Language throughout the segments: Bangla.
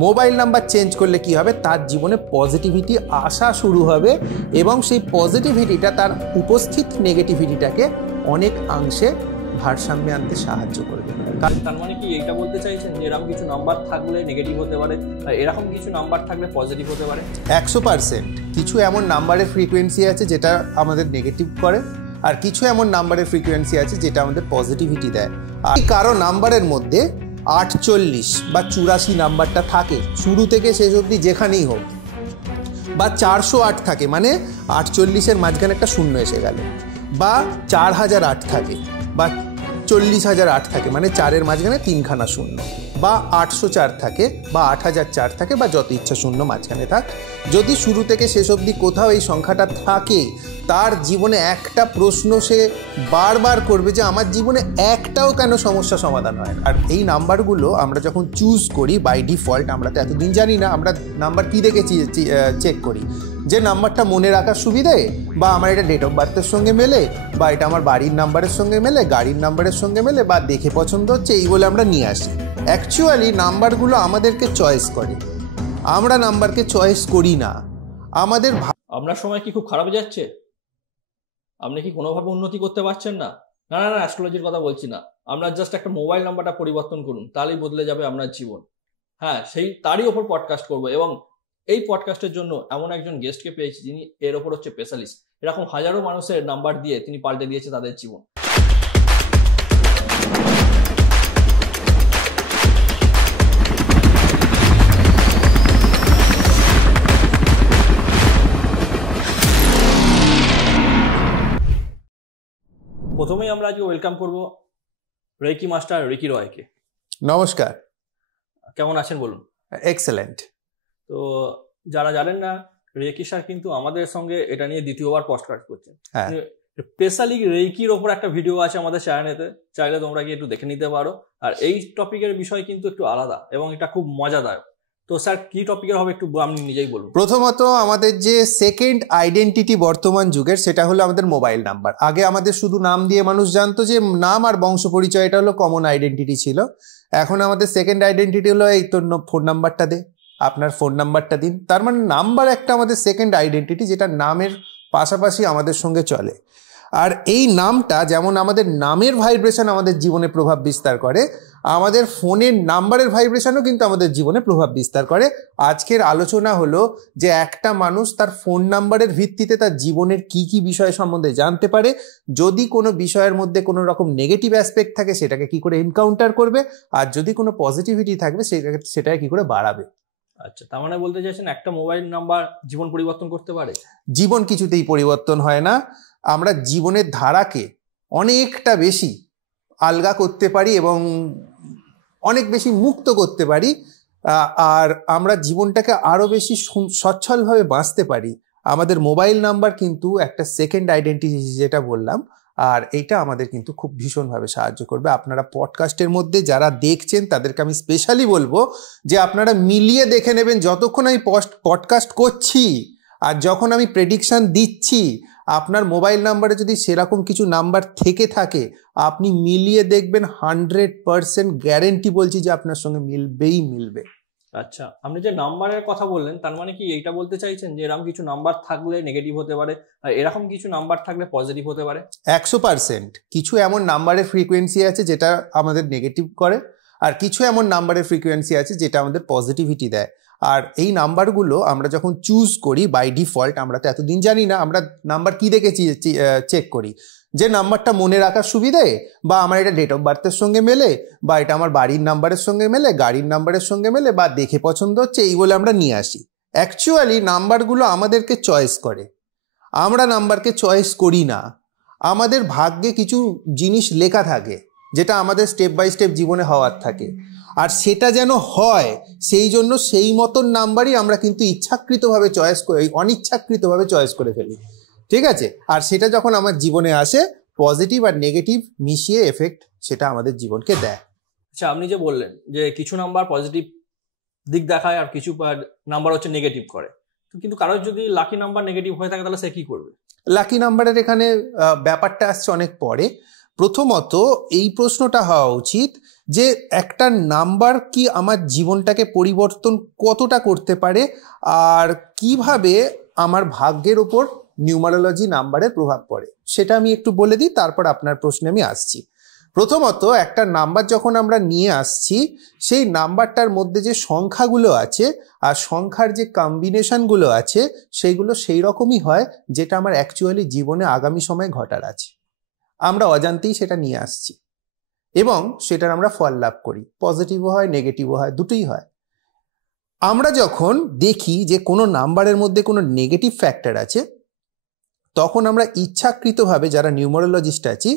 মোবাইল নাম্বার চেঞ্জ করলে কি হবে, তার জীবনে পজিটিভিটি আসা শুরু হবে এবং সেই পজিটিভিটিটা তার উপস্থিত নেগেটিভিটিটাকে অনেক অংশে ভারসাম্যে আনতে সাহায্য করবে। তার মানে কি এইটা বলতে চাইছেন যে এরকম কিছু নাম্বার থাকলে নেগেটিভ হতে পারে, আর এরকম কিছু নাম্বার থাকলে পজিটিভ হতে পারে? 100%। কিছু এমন নাম্বারের ফ্রিকোয়েন্সি আছে যেটা আমাদের নেগেটিভ করে, আর কিছু এমন নাম্বারের ফ্রিকোয়েন্সি আছে যেটা আমাদের পজিটিভিটি দেয়। আর কারো নাম্বারের মধ্যে 48 বা 84 নাম্বারটা থাকে শুরু থেকে শেষ অবধি যেখানেই হোক, বা 408 থাকে মানে 48-এর মাঝখানে একটা শূন্য এসে গেল, বা 4008 থাকে, বা 40,008 থাকে মানে 4-এর মাঝখানে 3খানা শূন্য, বা 804 থাকে, বা 8004 থাকে, বা যত ইচ্ছা শূন্য মাঝখানে থাক। যদি শুরু থেকে শেষ অবধি কোথাও এই সংখ্যাটা থাকে, তার জীবনে একটা প্রশ্ন সে বারবার করবে যে আমার জীবনে একটাও কেন সমস্যা সমাধান হয় না। আর এই নাম্বারগুলো আমরা যখন চুজ করি বাই ডিফল্ট, আমরা তো এতদিন জানি না, আমরা নাম্বার কী দেখে চেক করি, যে নাম্বারটা মনে রাখার সুবিধে, বা আমার এটা ডেট অফ বার্থের সঙ্গে মেলে, বা এটা আমার বাড়ির নাম্বারের সঙ্গে মেলে, গাড়ির নাম্বারের সঙ্গে মেলে, বা দেখে পছন্দ হচ্ছে, এই বলে আমরা নিয়ে আসি। অ্যাকচুয়ালি নাম্বারগুলো আমাদেরকে চয়েস করে, আমরা নাম্বারকে চয়েস করি না। আমাদের আপনার সময় কি খুব খারাপ যাচ্ছে? আপনি কি কোনোভাবে উন্নতি করতে পারছেন না? না না না, অ্যাস্ট্রোলজির কথা বলছি না। আপনার জাস্ট একটা মোবাইল নাম্বারটা পরিবর্তন করুন, তাহলেই বদলে যাবে আপনার জীবন। হ্যাঁ, তারই ওপর পডকাস্ট করবো, এবং এই পডকাস্টের জন্য এমন একজন গেস্টকে পেয়েছি যিনি এর ওপর হচ্ছে স্পেশালিস্ট। এরকম হাজারো মানুষের নাম্বার দিয়ে তিনি পাল্টে দিয়েছে তাদের জীবন। প্রথমেই আমরা আজকে ওয়েলকাম করব রেকি মাস্টার রিকি রয়কে। নমস্কার। কেমন আছেন বলুন? এক্সেলেন্ট। তো যারা জানেন না, রেকি স্যার কিন্তু আমাদের সঙ্গে এটা নিয়ে দ্বিতীয়বার পডকাস্ট করছেন। স্পেশালি রেকির ওপর একটা ভিডিও আছে আমাদের চ্যানেলেতে, চাইলে তোমরা গিয়ে একটু দেখে নিতে পারো। আর এই টপিকের বিষয় কিন্তু একটু আলাদা এবং এটা খুব মজাদায়ক। তো স্যার কি টপিকের হবে একটু আপনি নিজেই বলুন। প্রথমত আমাদের যে সেকেন্ড আইডেন্টিটি বর্তমান যুগের, সেটা হলো আমাদের মোবাইল নাম্বার। আগে আমাদের শুধু নাম দিয়ে মানুষ জানতো, যে নাম আর বংশ পরিচয়, এটা হলো কমন আইডেন্টিটি ছিল। এখন আমাদের সেকেন্ড আইডেন্টিটি হলো এই তোর ফোন নাম্বারটা দে, আপনার ফোন নাম্বারটা দিন। তার মানে নাম্বার একটা আমাদের সেকেন্ড আইডেন্টিটি, যেটা নামের পাশাপাশি আমাদের সঙ্গে চলে। আর এই নামটা যেমন আমাদের নামের ভাইব্রেশন আমাদের জীবনে প্রভাব বিস্তার করে, আমাদের ফোনের নাম্বারের ভাইব্রেশনও কিন্তু আমাদের জীবনে প্রভাব বিস্তার করে। আজকের আলোচনা হলো যে একটা মানুষ তার ফোন নাম্বারের ভিত্তিতে তার জীবনের কি কি বিষয় সম্বন্ধে জানতে পারে, যদি কোনো বিষয়ের মধ্যে কোনো রকম নেগেটিভ অ্যাসপেক্ট থাকে সেটাকে কি করে এনকাউন্টার করবে, আর যদি কোনো পজিটিভিটি থাকবে সেটাকে কি করে বাড়াবে। আচ্ছা, তার মানে বলতে চাইছেন একটা মোবাইল নাম্বার জীবন পরিবর্তন করতে পারে? জীবন কিছুতেই পরিবর্তন হয় না। আমরা জীবনের ধারাকে অনেকটা বেশি আলগা করতে পারি এবং অনেক বেশি মুক্ত করতে পারি, আর আমরা জীবনটাকে আরো বেশি সচ্ছলভাবে বাঁচতে পারি। আমাদের মোবাইল নাম্বার কিন্তু একটা সেকেন্ড আইডেন্টিটি, যেটা বললাম, আর এইটা আমাদের কিন্তু খুব ভীষণভাবে সাহায্য করবে। আপনারা পডকাস্টের মধ্যে যারা দেখছেন তাদেরকে আমি স্পেশালি বলবো যে আপনারা মিলিয়ে দেখে নেবেন, যতক্ষণ আমি পডকাস্ট করছি আর যখন আমি প্রেডিকশন দিচ্ছি, আপনার মোবাইল নাম্বারে যদি সেরকম কিছু নাম্বার থেকে থাকে, আপনি মিলিয়ে দেখবেন, 100% গ্যারেন্টি বলছি যে আপনার সঙ্গে মিলবেই মিলবে। আচ্ছা, আপনি যে নাম্বারের কথা বললেন, তার মানে কি এইটা বলতে চাইছেন যে এরকম কিছু নাম্বার থাকলে নেগেটিভ হতে পারে, আর এরকম কিছু নাম্বার থাকলে পজিটিভ হতে পারে? 100%। কিছু এমন নাম্বারের ফ্রিকোয়েন্সি আছে যেটা আমাদের নেগেটিভ করে, আর কিছু এমন নাম্বারের ফ্রিকোয়েন্সি আছে যেটা আমাদের পজিটিভিটি দেয়। আর এই নাম্বারগুলো আমরা যখন চুজ করি বাই ডিফল্ট, আমরা তো এতদিন জানি না, আমরা নাম্বার কী দেখে চেক করি, যে নাম্বারটা মনে রাখার সুবিধে, বা আমার এটা ডেট অফ বার্থের সঙ্গে মেলে, বা এটা আমার বাড়ির নাম্বারের সঙ্গে মেলে, গাড়ির নাম্বারের সঙ্গে মেলে, বা দেখে পছন্দ হচ্ছে, এই বলে আমরা নিয়ে আসি। অ্যাকচুয়ালি নাম্বারগুলো আমাদেরকে চয়েস করে, আমরা নাম্বারকে চয়েস করি না। আমাদের ভাগ্যে কিছু জিনিস লেখা থাকে যেটা আমাদের স্টেপ বাই স্টেপ জীবনে হওয়ার থাকে, আর সেটা যেন হয় সেই জন্য সেই মতন নাম্বারই আমরা কিন্তু ইচ্ছাকৃতভাবে চয়েস করি, অনিচ্ছাকৃতভাবে চয়েস করে ফেলি। ঠিক আছে? আর সেটা যখন আমার জীবনে আসে, পজিটিভ আর নেগেটিভ মিশিয়ে এফেক্ট সেটা আমাদের জীবনকে দেয়। আচ্ছা, আপনি যে বললেন যে কিছু নাম্বার পজিটিভ দিক দেখায় আর কিছু নাম্বার হচ্ছে নেগেটিভ করে, কিন্তু কারোর যদি লাকি নাম্বার নেগেটিভ হয়ে থাকে তাহলে সে কি করবে? লাকি নাম্বারের এখানে ব্যাপারটা আসছে অনেক পরে। প্রথমত এই প্রশ্নটা হওয়া উচিত যে একটা নাম্বার কি আমার জীবনটাকে পরিবর্তন কতটা করতে পারে, আর কিভাবে আমার ভাগ্যের ওপর নিউমারোলজি নাম্বারের প্রভাব পড়ে, সেটা আমি একটু বলে দিই, তারপর আপনার প্রশ্নে আমি আসছি। প্রথমত একটা নাম্বার যখন আমরা নিয়ে আসছি, সেই নাম্বারটার মধ্যে যে সংখ্যাগুলো আছে আর সংখ্যার যে কম্বিনেশনগুলো আছে সেইগুলো সেই রকমই হয় যেটা আমার অ্যাকচুয়ালি জীবনে আগামী সময়ে ঘটার আছে। আমরা অজান্তেই সেটা নিয়ে আসছি এবং সেটার আমরা ফল লাভ করি, পজিটিভও হয় নেগেটিভও হয়, দুটোই হয়। আমরা যখন দেখি যে কোনো নাম্বারের মধ্যে কোনো নেগেটিভ ফ্যাক্টর আছে, তখন আমরা ইচ্ছাকৃতভাবে যারা নিউমারোলজিস্ট আছি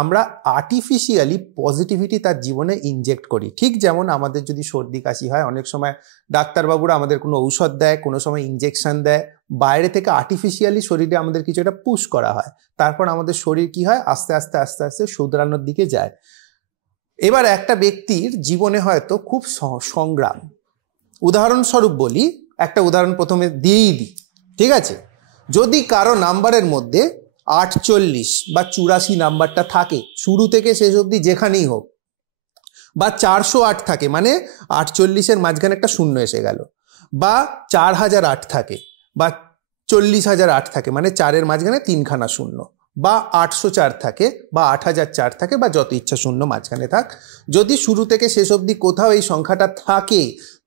আমরা আর্টিফিশিয়ালি পজিটিভিটি তার জীবনে ইনজেক্ট করি। ঠিক যেমন আমাদের যদি সর্দি কাশি হয়, অনেক সময় ডাক্তারবাবুরা আমাদের কোনো ঔষধ দেয়, কোনো সময় ইনজেকশন দেয়, বাইরে থেকে আর্টিফিশিয়ালি শরীরে আমাদের কিছু একটা পুশ করা হয়, তারপর আমাদের শরীর কি হয়, আস্তে আস্তে আস্তে আস্তে শুধরানোর দিকে যায়। এবার একটা ব্যক্তির জীবনে হয়তো খুব সংগ্রাম, উদাহরণস্বরূপ বলি, একটা উদাহরণ প্রথমে দিয়েই দিই, ঠিক আছে? যদি কারো নাম্বারের মধ্যে 48 বা 84 নাম্বারটা থাকে শুরু থেকে শেষ অবধি যেখানেই হোক, বা 408 থাকে মানে 48-এর মাঝখানে একটা শূন্য এসে গেল, বা 4008 থাকে বা 40,008 থাকে মানে 4-এর মাঝখানে 3খানা শূন্য, বা 804 থাকে বা 8004 থাকে বা যত ইচ্ছা শূন্য মাঝখানে থাক, যদি শুরু থেকে শেষ অবধি কোথাও এই সংখ্যাটা থাকে,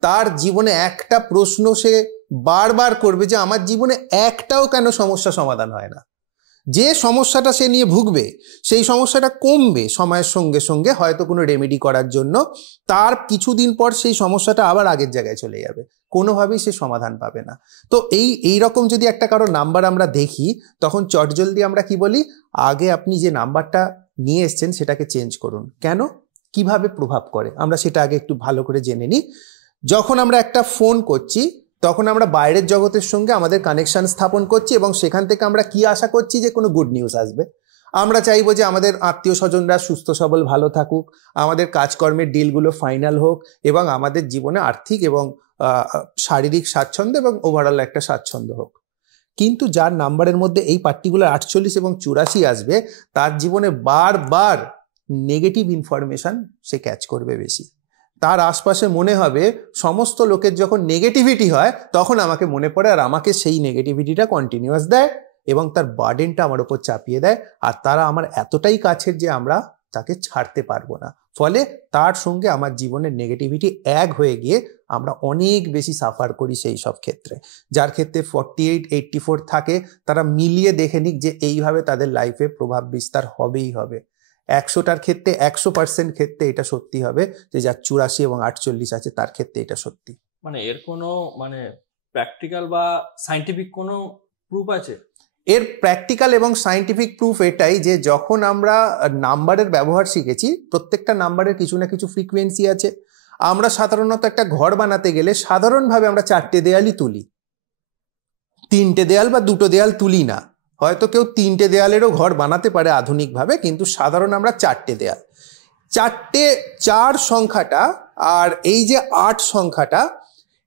তার জীবনে একটা প্রশ্ন সে বারবার করবে যে আমার জীবনে একটাও কেন সমস্যা সমাধান হয় না। যে সমস্যাটা সে নিয়ে ভুগবে সেই সমস্যাটা কমবে সময়ের সঙ্গে সঙ্গে, হয়তো কোনো রেমেডি করার জন্য, তার কিছুদিন পর সেই সমস্যাটা আবার আগের জায়গায় চলে যাবে, কোনোভাবেই সে সমাধান পাবে না। তো এই রকম যদি একটা কারো নাম্বার আমরা দেখি, তখন চটজলদি আমরা কি বলি, আগে আপনি যে নাম্বারটা নিয়ে এসছেন সেটাকে চেঞ্জ করুন। কেন, কিভাবে প্রভাব করে আমরা সেটা আগে একটু ভালো করে জেনে নিই। যখন আমরা একটা ফোন করছি তখন আমরা বাইরের জগতের সঙ্গে আমাদের কানেকশন স্থাপন করছি এবং সেখান থেকে আমরা কি আশা করছি যে কোনো গুড নিউজ আসবে। আমরা চাইবো যে আমাদের আত্মীয় স্বজনরা সুস্থ সবল ভালো থাকুক, আমাদের কাজকর্মের ডিলগুলো ফাইনাল হোক এবং আমাদের জীবনে আর্থিক এবং শারীরিক স্বাচ্ছন্দ্য এবং ওভারঅল একটা স্বাচ্ছন্দ্য হোক। কিন্তু যার নাম্বারের মধ্যে এই পার্টিকুলার 48 এবং 84 আসবে, তার জীবনে বারবার নেগেটিভ ইনফরমেশন সে ক্যাচ করবে বেশি। তার আশপাশে মনে হবে সমস্ত লোকের যখন নেগেটিভিটি হয় তখন আমাকে মনে পড়ে, আর আমাকে সেই নেগেটিভিটিটা কন্টিনিউয়াস দেয় এবং তার বার্ডেনটা আমার উপর চাপিয়ে দেয়, আর তারা আমার এতটাই কাছের যে আমরা তাকে ছাড়তে পারবো না। ফলে তার সঙ্গে আমার জীবনের নেগেটিভিটি এক হয়ে গিয়ে আমরা অনেক বেশি সাফার করি সেই সব ক্ষেত্রে। যার ক্ষেত্রে 48, 84 থাকে, তারা মিলিয়ে দেখে নিক যে এইভাবে তাদের লাইফে প্রভাব বিস্তার হবেই হবে। 100টার ক্ষেত্রে 100% ক্ষেত্রে এটা সত্যি হবে যে যার 84 এবং 48 আছে তার ক্ষেত্রে এটা সত্যি। মানে এর কোনো মানে প্র্যাকটিক্যাল বা সায়েন্টিফিক কোনো প্রুফ আছে? এর প্র্যাকটিক্যাল এবং সায়েন্টিফিক প্রুফ এটাই যে যখন আমরা নাম্বারের ব্যবহার শিখেছি, প্রত্যেকটা নাম্বারের কিছু না কিছু ফ্রিকোয়েন্সি আছে। আমরা সাধারণত একটা ঘর বানাতে গেলে সাধারণভাবে আমরা 4টে দেয়ালই তুলি, 3টে দেয়াল বা 2টো দেয়াল তুলি না। হয়তো কেউ 3টে দেয়ালেরও ঘর বানাতে পারে আধুনিকভাবে, কিন্তু সাধারণ আমরা 4টে দেয়াল। 4 সংখ্যাটা আর এই যে 8 সংখ্যাটা,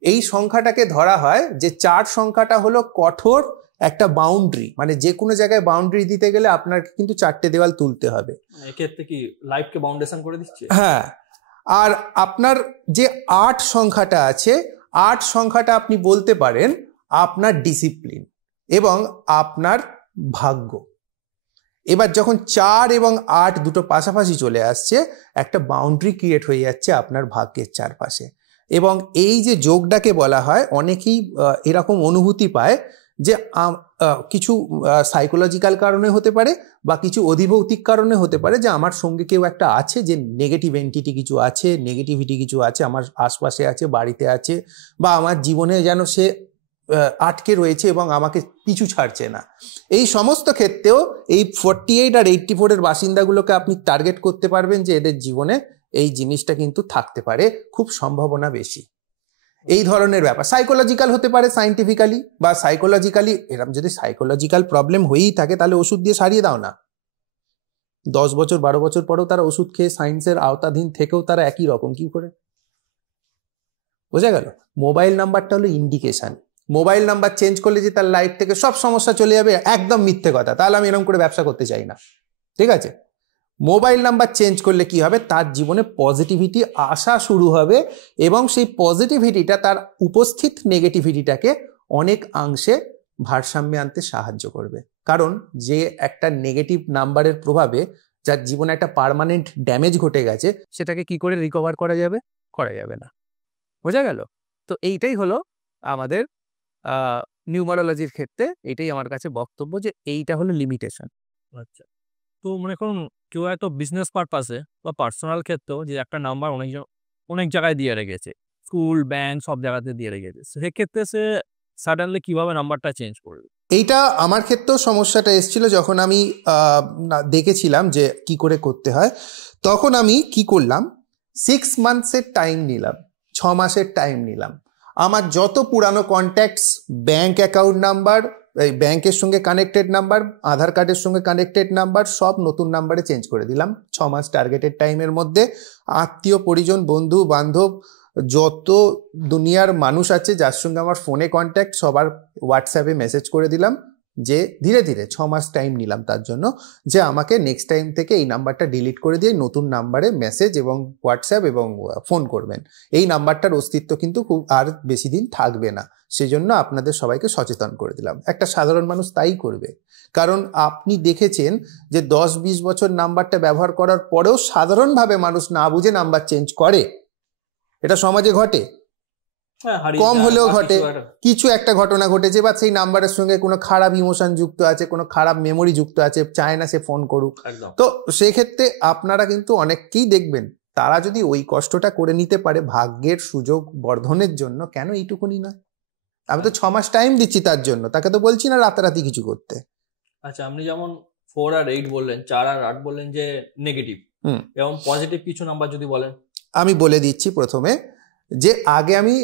এই সংখ্যাটাকে ধরা হয় যে 4 সংখ্যাটা হলো কঠোর একটা বাউন্ডারি, মানে যে কোনো জায়গায় বাউন্ডারি দিতে গেলে আপনাকে কিন্তু 4টে দেওয়াল তুলতে হবে। এক্ষেত্রে কি লাইফকে বাউন্ডেশন করে দিচ্ছে? হ্যাঁ, আর আপনার যে 8 সংখ্যাটা আছে, 8 সংখ্যাটা আপনি বলতে পারেন আপনার ডিসিপ্লিন এবং আপনার ভাগ্য। এবার যখন 4 এবং 8 দুটো পাশাপাশি চলে আসছে, একটা বাউন্ডারি ক্রিয়েট হয়ে যাচ্ছে আপনার ভাগ্যের চারপাশে। এবং এই যে যোগটাকে বলা হয়, অনেকেই এরকম অনুভূতি পায় যে কিছু সাইকোলজিক্যাল কারণে হতে পারে বা কিছু অধিভৌতিক কারণে হতে পারে যে আমার সঙ্গে কেউ একটা আছে, যে নেগেটিভ এন্টিটি কিছু আছে, নেগেটিভিটি কিছু আছে, আমার আশপাশে আছে, বাড়িতে আছে, বা আমার জীবনে যেন সে আটকে রয়েছে এবং আমাকে পিছু ছাড়ছে না। এই সমস্ত ক্ষেত্রেও এই 48 আর 84-এর বাসিন্দাগুলোকে আপনি টার্গেট করতে পারবেন যে এদের জীবনে এই জিনিসটা কিন্তু থাকতে পারে, খুব সম্ভাবনা বেশি। এই ধরনের ব্যাপার সাইকোলজিক্যাল হতে পারে সাইন্টিফিক্যালি, বা সাইকোলজিক্যালি এরকম যদি সাইকোলজিক্যাল প্রবলেম হয়েই থাকে তাহলে ওষুধ দিয়ে সারিয়ে দাও না। 10 বছর 12 বছর পরেও তারা ওষুধ খেয়ে সায়েন্সের আওতাধীন থেকেও তারা একই রকম, কি করে? বোঝা গেল? মোবাইল নাম্বারটা হলো ইন্ডিকেশন। মোবাইল নাম্বার চেঞ্জ করলে যে তার লাইফ থেকে সব সমস্যা চলে যাবে, একদম মিথ্যে কথা। তাহলে আমি এরকম করে ব্যবসা করতে চাই না, ঠিক আছে? মোবাইল নাম্বার চেঞ্জ করলে কি হবে, তার জীবনে পজিটিভিটি আসা শুরু হবে এবং সেই পজিটিভিটিটা তার উপস্থিত নেগেটিভিটিটাকে অনেক অংশে ভারসাম্যে আনতে সাহায্য করবে। কারণ যে একটা নেগেটিভ নাম্বারের প্রভাবে যার জীবনে একটা পার্মানেন্ট ড্যামেজ ঘটে গেছে, সেটাকে কি করে রিকভার করা যাবে? করা যাবে না। বোঝা গেল? তো এইটাই হলো আমাদের নিউমারোলজির ক্ষেত্রে এটাই আমার কাছে বক্তব্য, যে এইটা হলো লিমিটেশন। আচ্ছা, তো মনে করুন কেউ হয়তো বিজনেস পারপাসে বা পার্সোনাল ক্ষেত্রেও যে একটা নাম্বার অনেক জায়গায় দিয়ে রেখেছে, স্কুল, ব্যাংক, সব জায়গাতে দিয়ে রেখেছে, সেক্ষেত্রে সে সাডেনলি কিভাবে নাম্বারটা চেঞ্জ করবে? এইটা আমার ক্ষেত্রেও সমস্যাটা এসেছিল যখন আমি দেখেছিলাম যে কি করে করতে হয়। তখন আমি কি করলাম, 6 মান্থসের টাইম নিলাম, 6 মাসের টাইম নিলাম। আমার যত পুরানো কন্ট্যাক্টস, ব্যাংক অ্যাকাউন্ট নাম্বার, এই ব্যাংকের সঙ্গে কানেক্টেড নাম্বার, আধার কার্ডের সঙ্গে কানেক্টেড নাম্বার সব নতুন নাম্বারে চেঞ্জ করে দিলাম 6 মাস টার্গেটেড টাইমের মধ্যে। আত্মীয় পরিজন, বন্ধু বান্ধব, যত দুনিয়ার মানুষ আছে যার সঙ্গে আমার ফোনে কন্ট্যাক্ট, সবার হোয়াটসঅ্যাপে মেসেজ করে দিলাম যে ধীরে ধীরে 6 মাস টাইম নিলাম তার জন্য, যে আমাকে নেক্সট টাইম থেকে এই নাম্বারটা ডিলিট করে দিয়ে নতুন নাম্বারে মেসেজ এবং হোয়াটসঅ্যাপ এবং ফোন করবেন। এই নাম্বারটার অস্তিত্ব কিন্তু খুব আর বেশি দিন থাকবে না, সেজন্য আপনাদের সবাইকে সচেতন করে দিলাম। একটা সাধারণ মানুষ তাই করবে, কারণ আপনি দেখেছেন যে 10-20 বছর নাম্বারটা ব্যবহার করার পরেও সাধারণভাবে মানুষ না বুঝে নাম্বার চেঞ্জ করে। এটা সমাজে ঘটে, কম হলেও ঘটে। কিছু একটা ঘটনা ঘটেছে বা সেই নাম্বারের সঙ্গে কোনো খারাপ ইমোশন যুক্ত আছে, কোনো খারাপ মেমোরি যুক্ত আছে, চায় না সে ফোন করুক। তো সেক্ষেত্রে আপনারা কিন্তু অনেককেই দেখবেন, তারা যদি ওই কষ্টটা করে নিতে পারে ভাগ্যের সুযোগ বর্ধনের জন্য, কেন এইটুকুনি না? আমি তো 6 মাস টাইম দিচ্ছি তার জন্য, তাকে তো বলছি না রাতারাতি কিছু করতে। আচ্ছা, আপনি যেমন 4 আর 8 বললেন, 4 আর 8 বললেন যে নেগেটিভ, এবং পজিটিভ কিছু নাম্বার যদি বলেন। আমি বলে দিচ্ছি প্রথমে, যে আগে আমি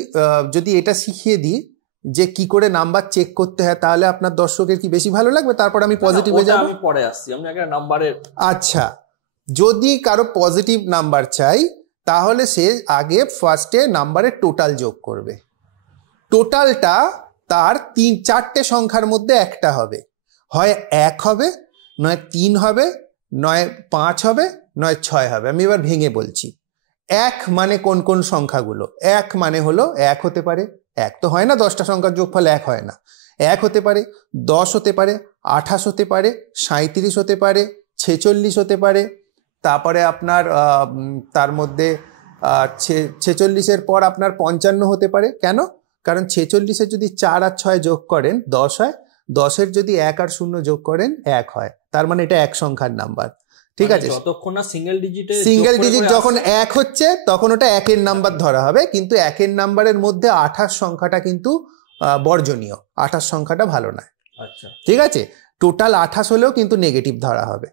যদি এটা শিখিয়ে দিই যে কি করে নাম্বার চেক করতে হয়, তাহলে আপনার দর্শকের কি বেশি ভালো লাগবে? তারপর আমি পজিটিভে যাব। আমি পরে আসছি, আমি একটা নাম্বারের। আচ্ছা, যদি কারো পজিটিভ নাম্বার চাই তাহলে সে আগে ফার্স্টে নাম্বারের টোটাল যোগ করবে। টোটালটা তার 3-4টে সংখ্যার মধ্যে একটা হবে, হয় 1 হবে, নয় 3 হবে, নয় 5 হবে, নয় 6 হবে। আমি এবার ভেঙে বলছি। 1 মানে কোন কোন সংখ্যাগুলো? 1 মানে হলো 1 হতে পারে, 1 তো হয় না, 10টা সংখ্যার যোগফল 1 হয় না। 1 হতে পারে, 10 হতে পারে, 28 হতে পারে, 37 হতে পারে, 46 হতে পারে। তারপরে আপনার তার মধ্যে 46-এর পর আপনার 55 হতে পারে। কেন? কারণ 46-এর যদি 4 আর 6 যোগ করেন 10 হয়, 10-এর যদি 1 আর 0 যোগ করেন 1 হয়, তার মানে এটা এক সংখ্যার নাম্বার। ঠিক আছে, যতক্ষণ না সিঙ্গেল ডিজিট যখন 1 হচ্ছে তখন ওটা 1-এর নাম্বার ধরা হবে, কিন্তু 1-এর নাম্বারের মধ্যে 28 সংখ্যাটা কিন্তু বর্জনীয়, 28 সংখ্যাটা ভালো নয়। আচ্ছা, ঠিক আছে, টোটাল 28 হলেও কিন্তু নেগেটিভ ধরা হবে।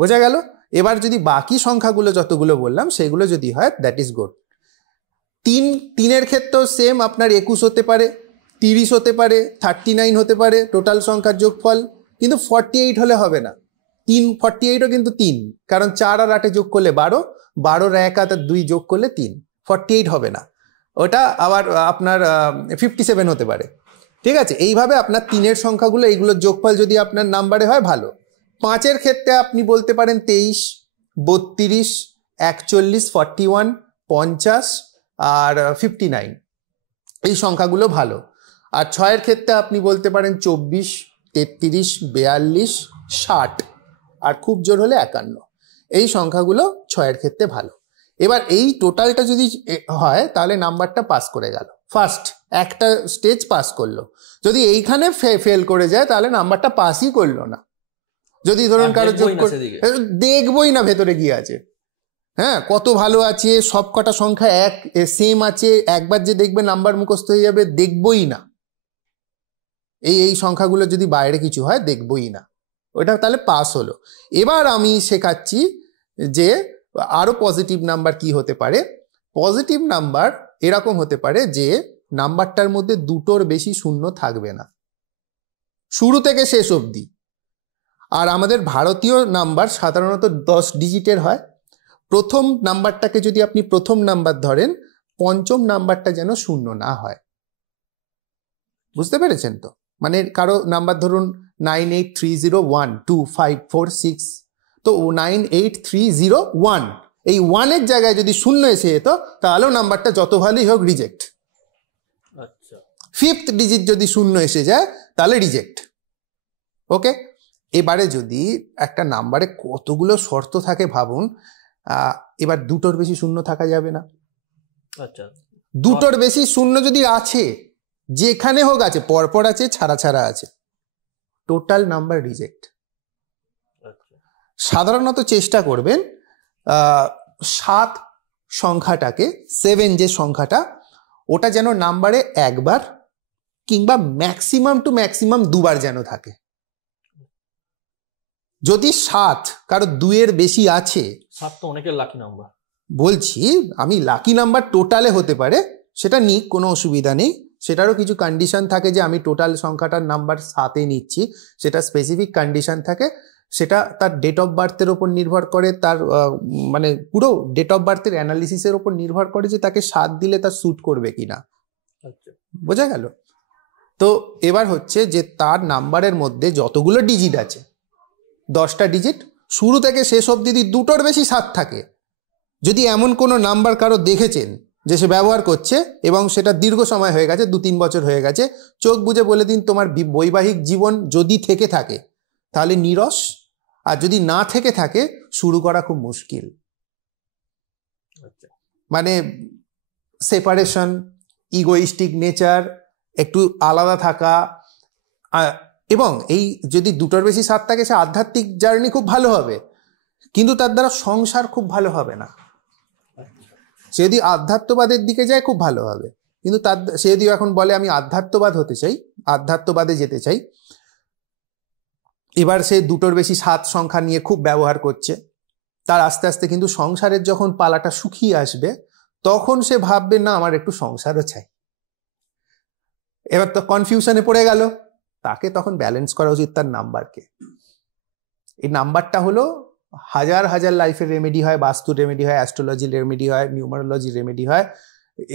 বোঝা গেল? এবার যদি বাকি সংখ্যাগুলো যতগুলো বললাম সেগুলো যদি হয়, দ্যাট ইজ গুড। 3-এর ক্ষেত্রেও সেম, আপনার 21 হতে পারে, 30 হতে পারে, 39 হতে পারে টোটাল সংখ্যার যোগফল, কিন্তু 48 হলে হবে না। 48ও কিন্তু 3, কারণ 4 আর 8 যোগ করলে 12, 12 1 আর 2 যোগ করলে 3, 48 হবে না, ওটা আবার আপনার 57 হতে পারে। ঠিক আছে, এইভাবে আপনার 3-এর সংখ্যাগুলো, এইগুলোর যোগফল যদি আপনার নাম্বারে হয় ভালো। 5-এর ক্ষেত্রে আপনি বলতে পারেন 23, 32, 41, 41, 50 আর 59, এই সংখ্যাগুলো ভালো। আর 6-এর ক্ষেত্রে আপনি বলতে পারেন 24, 33, 42, 60 আর খুব জোর হলে 51, এই সংখ্যাগুলো 6-এর ক্ষেত্রে ভালো। এবার এই টোটালটা যদি হয় তাহলে নাম্বারটা পাস করে গেল, ফার্স্ট একটা স্টেজ পাস করলো। যদি এইখানে ফেল করে যায় তাহলে নাম্বারটা পাসই করলো না। যদি ধরুন কারো যোগ দেখবই না ভেতরে কি আছে, হ্যাঁ কত ভালো আছে, সব কটা সংখ্যা এক সেম আছে, একবার যে দেখবে নাম্বার মুখস্থ হয়ে যাবে, দেখবই না। এই সংখ্যাগুলো যদি বাইরে কিছু হয় দেখবই না, ওটা তাহলে পাস হলো। এবার আমি শেখাচ্ছি যে আরো পজিটিভ নাম্বার কি হতে পারে। পজিটিভ নাম্বার এরকম হতে পারে যে নাম্বারটার মধ্যে 2টোর বেশি শূন্য থাকবে না শুরু থেকে শেষ অবধি। আর আমাদের ভারতীয় নাম্বার সাধারণত 10 ডিজিটের হয়। প্রথম নাম্বারটাকে যদি আপনি প্রথম নাম্বার ধরেন, পঞ্চম নাম্বারটা যেন শূন্য না হয়। বুঝতে পেরেছেন তো? মানে কারো নাম্বার ধরুন 98301254 6, তো তো 98301, এই 1-এর জায়গায় যদি 0 এসে যেত তাহলেও নাম্বারটা যত ভালোই হোক রিজেক্ট। আচ্ছা, 5th ডিজিট যদি 0 এসে যায় তাহলে রিজেক্ট। ওকে, এবারে যদি একটা নাম্বারে কতগুলো শর্ত থাকে ভাবুন, এবার 2টোর বেশি 0 থাকা যাবে না। আচ্ছা, 2টোর বেশি 0 যদি আছে, যেখানে হোক আছে, পরপর আছে, ছাড়া ছাড়া আছে, টোটাল নাম্বার রিজেক্ট। আচ্ছা, সাধারণত চেষ্টা করবেন 7 সংখ্যাটাকে, 7 যে সংখ্যাটা, ওটা যেন নাম্বারে একবার কিংবা ম্যাক্সিমাম টু ম্যাক্সিমাম 2বার যেন থাকে। যদি 7 কারো 2-এর বেশি আছে, 7 তো অনেকের লাকি নাম্বার। বলছি আমি লাকি নাম্বার টোটালে হতে পারে, সেটা নিক, কোনো অসুবিধা নেই। সেটারও কিছু কন্ডিশন থাকে যে আমি টোটাল সংখ্যাটার নাম্বার 7-এ নিচ্ছি, সেটা স্পেসিফিক কন্ডিশন থাকে। সেটা তার ডেট অফ বার্থের ওপর নির্ভর করে, তার মানে পুরো ডেট অফ বার্থের অ্যানালিসিসের ওপর নির্ভর করে যে তাকে 7 দিলে তার স্যুট করবে কিনা। আচ্ছা, বোঝা গেল? তো এবার হচ্ছে যে তার নাম্বারের মধ্যে যতগুলো ডিজিট আছে, 10টা ডিজিট, শুরু থেকে শেষ অবধি যদি 2টোর বেশি 7 থাকে, যদি এমন কোনো নাম্বার কারো দেখেছেন যে সে ব্যবহার করছে এবং সেটা দীর্ঘ সময় হয়ে গেছে, 2-3 বছর হয়ে গেছে, চোখ বুজে বলে দিন তোমার বৈবাহিক জীবন যদি থেকে থাকে তাহলে নিরস, আর যদি না থেকে থাকে শুরু করা খুব মুশকিল। আচ্ছা, মানে সেপারেশন, ইগোইস্টিক নেচার, একটু আলাদা থাকা, এবং এই যদি 2টোর বেশি 7 থাকে, সে আধ্যাত্মিক জার্নি খুব ভালো হবে, কিন্তু তার দ্বারা সংসার খুব ভালো হবে না। সে যদি আধ্যাত্মবাদের দিকে যায় খুব ভালো হবে, কিন্তু সে যদি এখন বলে আমি আধ্যাত্মবাদ হতে চাই, আধ্যাত্মবাদে যেতে চাই, এবার সে 2টোর বেশি 7 সংখ্যা নিয়ে খুব ব্যবহার করছে, তার আস্তে আস্তে কিন্তু সংসারের যখন পালাটা শুকিয়ে আসবে তখন সে ভাববে না আমার একটু সংসারও চাই। এবার তো কনফিউশনে পড়ে গেল, তাকে তখন ব্যালেন্স করা উচিত তার নাম্বারকে। এই নাম্বারটা হলো হাজার হাজার লাইফের রেমেডি হয়, বাস্তু রেমেডি হয়, অ্যাস্ট্রোলজি রেমেডি হয়, নিউমারোলজি রেমেডি হয়,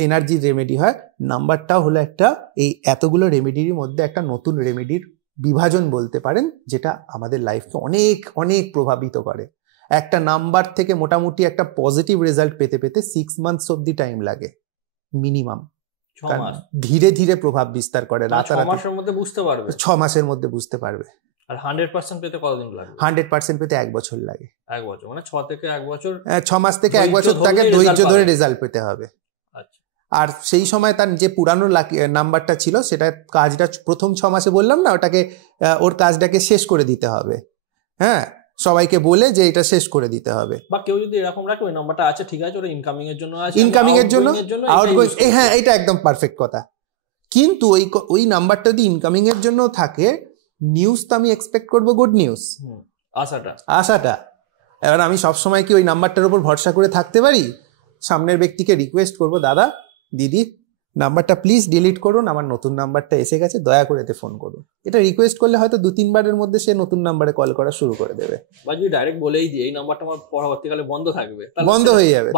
এনার্জি রেমেডি হয়। নাম্বারটাও হলো একটা, এই এতগুলো রেমেডির মধ্যে একটা নতুন রেমেডির বিভাজন বলতে পারেন, যেটা আমাদের লাইফকে অনেক অনেক প্রভাবিত করে। একটা নাম্বার থেকে মোটামুটি একটা পজিটিভ রেজাল্ট পেতে পেতে 6 মান্থস অবধি টাইম লাগে মিনিমাম। 6 মাস ধীরে ধীরে প্রভাব বিস্তার করে, 6 মাসের মধ্যে বুঝতে পারবে, 6 মাসের মধ্যে বুঝতে পারবে। আর 100% পেতে কতদিন লাগবে? 100% পেতে 1 বছর লাগে। 1 বছর মানে 6 থেকে 1 বছর, 6 মাস থেকে 1 বছর তাকে ধৈর্য ধরে রেজাল্ট পেতে হবে। আচ্ছা, আর সেই সময় তার যে পুরানো নাম্বারটা ছিল সেটা কাজটা প্রথম 6 মাসে বললাম না, ওটাকে ওর কাজটাকে শেষ করে দিতে হবে। হ্যাঁ, সবাইকে বলে যে এটা শেষ করে দিতে হবে। বা কেউ যদি এরকম রাখে ওই নাম্বারটা আছে, ঠিক আছে, ওটা ইনকামিং এর জন্য আছে, ইনকামিং এর জন্য, আউটগোয়িং, হ্যাঁ এটা একদম পারফেক্ট কথা। কিন্তু ওই নাম্বারটা যদি ইনকামিং এর জন্য থাকে, নিউজ তো আমি এক্সপেক্ট করবো, গুড নিউজ, আশাটা। এবার আমি সবসময় কি ওই নাম্বারটার উপর ভরসা করে থাকতে পারি? সামনের ব্যক্তিকে রিকোয়েস্ট করবো, দাদা দিদি নাম্বারটা প্লিজ ডিলিট করুন, আমার নতুন নাম্বারটা এসে গেছে, দয়া করে এতে ফোন করুন। এটা রিকোয়েস্ট করলে হয়তো 2-3 বারের মধ্যে সে নতুন নাম্বারে কল করা শুরু করে দেবে। বা যদি ডাইরেক্ট বলেই দিই এই নাম্বারটা আমার পরবর্তীকালে বন্ধ থাকবে, বন্ধ হয়ে যাবে,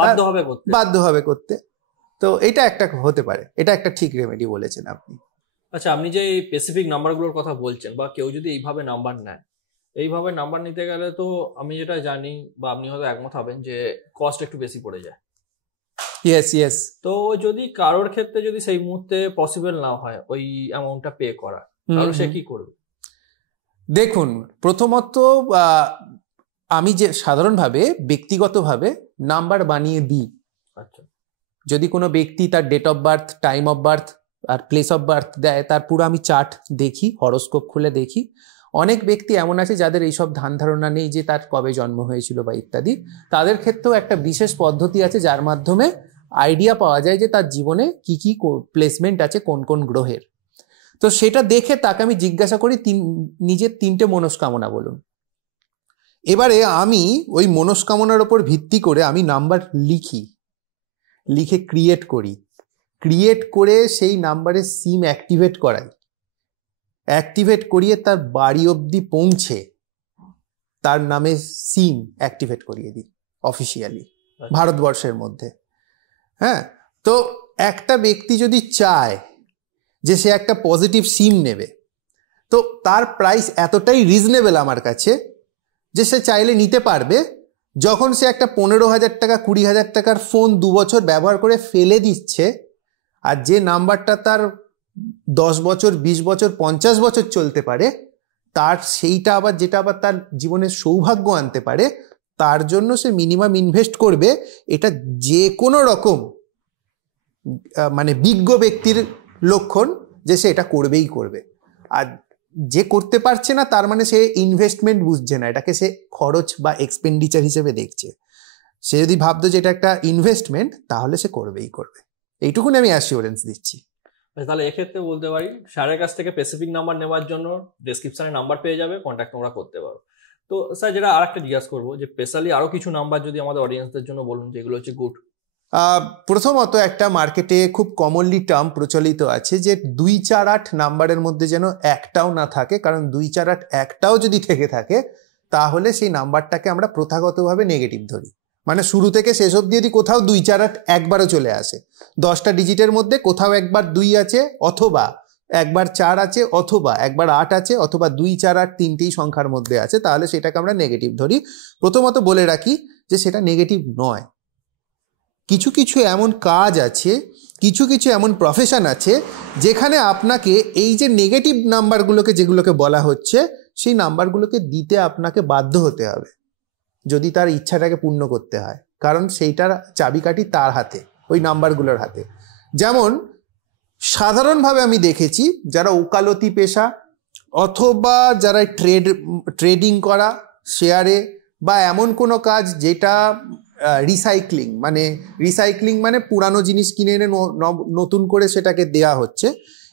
বাধ্য হবে করতে। তো এটা একটা হতে পারে, এটা একটা ঠিক রেমেডি বলেছেন আপনি। আচ্ছা, আপনি যে এই স্পেসিফিক নাম্বারগুলোর কথা বলছেন, বা কেউ যদি এইভাবে নাম্বার নেয়, এইভাবে নাম্বার নিতে গেলে তো আমি যেটা জানি, বা আপনি হয়তো একমত হবেন, যে কস্ট একটু বেশি পড়ে যায়। ইয়েস। তো যদি কারোর ক্ষেত্রে যদি সেই মুহূর্তে পসিবল না হয় ওই অ্যামাউন্টটা পে করা, তাহলে সে কি করবে? দেখুন, প্রথমত আমি যে সাধারণভাবে ব্যক্তিগতভাবে নাম্বার বানিয়ে দিই। আচ্ছা, যদি কোনো ব্যক্তি তার date of birth, time of birth আর প্লেস অফ বার্থ দেয়, তার পুরো আমি চার্ট দেখি, হরোস্কোপ খুলে দেখি। অনেক ব্যক্তি এমন আছে যাদের এইসব ধ্যান ধারণা নেই যে তার কবে জন্ম হয়েছিল বা ইত্যাদি। তাদের ক্ষেত্রেও একটা বিশেষ পদ্ধতি আছে যার মাধ্যমে আইডিয়া পাওয়া যায় যে তার জীবনে কি কি প্লেসমেন্ট আছে কোন কোন গ্রহের। তো সেটা দেখে তাকে আমি জিজ্ঞাসা করি নিজের 3টে মনস্কামনা বলুন। এবারে আমি ওই মনস্কামনার ওপর ভিত্তি করে আমি নাম্বার লিখে ক্রিয়েট করে সেই নাম্বারে সিম অ্যাক্টিভেট করিয়ে তার বাড়ি অবধি পৌঁছে তার নামে সিম অ্যাক্টিভেট করিয়ে দিই অফিসিয়ালি ভারতবর্ষের মধ্যে। হ্যাঁ, তো একটা ব্যক্তি যদি চায় যে সে একটা পজিটিভ সিম নেবে, তো তার প্রাইস এতটাই রিজনেবল আমার কাছে যে সে চাইলে নিতে পারবে, যখন সে একটা 15,000 টাকা 20,000 টাকার ফোন 2 বছর ব্যবহার করে ফেলে দিচ্ছে, আর যে নাম্বারটা তার 10 বছর 20 বছর 50 বছর চলতে পারে, তার সেইটা আবার যেটা আবার তার জীবনের সৌভাগ্য আনতে পারে, তার জন্য সে মিনিমাম ইনভেস্ট করবে। এটা যে কোনো রকম মানে বিজ্ঞ ব্যক্তির লক্ষণ যে সে এটা করবেই করবে। আর যে করতে পারছে না তার মানে সে ইনভেস্টমেন্ট বুঝছে না, এটাকে সে খরচ বা এক্সপেন্ডিচার হিসেবে দেখছে। সে যদি ভাবতো যে এটা একটা ইনভেস্টমেন্ট, তাহলে সে করবেই করবে। এইটুকুনি আমি অ্যাসিওরেন্স দিচ্ছি। তাহলে এক্ষেত্রে বলতে পারি স্যারের কাছ থেকে স্পেসিফিক নাম্বার নেওয়ার জন্য ডেসক্রিপশনে নাম্বার পেয়ে যাবে, কন্ট্যাক্ট তোমরা করতে পারো। তো স্যার যেটা আরেকটা জিজ্ঞাসা করবো, যে স্পেশালি আরো কিছু নাম্বার যদি আমাদের অডিয়েন্সদের জন্য বলুন যেগুলো হচ্ছে গুড। প্রথমত একটা মার্কেটে খুব কমনলি টার্ম প্রচলিত আছে যে 2, 4, 8 নাম্বারের মধ্যে যেন একটাও না থাকে, কারণ 2, 4, 8 একটাও যদি থেকে থাকে তাহলে সেই নাম্বারটাকে আমরা প্রথাগতভাবে নেগেটিভ ধরি। মানে শুরু থেকে শেষ অবধি যদি কোথাও 2, 4, 8 একবারও চলে আসে, 10টা ডিজিটের মধ্যে কোথাও একবার 2 আছে, অথবা একবার 4 আছে, অথবা একবার 8 আছে, অথবা 2, 4, 8 তিনটেই সংখ্যার মধ্যে আছে, তাহলে সেটাকে আমরা নেগেটিভ ধরি। প্রথমত বলে রাখি যে সেটা নেগেটিভ নয়। কিছু কিছু এমন কাজ আছে, কিছু কিছু এমন প্রফেশন আছে যেখানে আপনাকে এই যে নেগেটিভ নাম্বারগুলোকে যেগুলোকে বলা হচ্ছে, সেই নাম্বারগুলোকে দিতে আপনাকে বাধ্য হতে হবে যদি তার ইচ্ছাটাকে পূর্ণ করতে হয়, কারণ সেইটার চাবিকাঠি তার হাতে, ওই নাম্বারগুলোর হাতে। যেমন সাধারণভাবে আমি দেখেছি যারা ওকালতি পেশা, অথবা যারা ট্রেডিং করা শেয়ারে, বা এমন কোনো কাজ যেটা রিসাইক্লিং মানে পুরানো জিনিস কিনে এনে নতুন করে সেটাকে দেয়া হচ্ছে,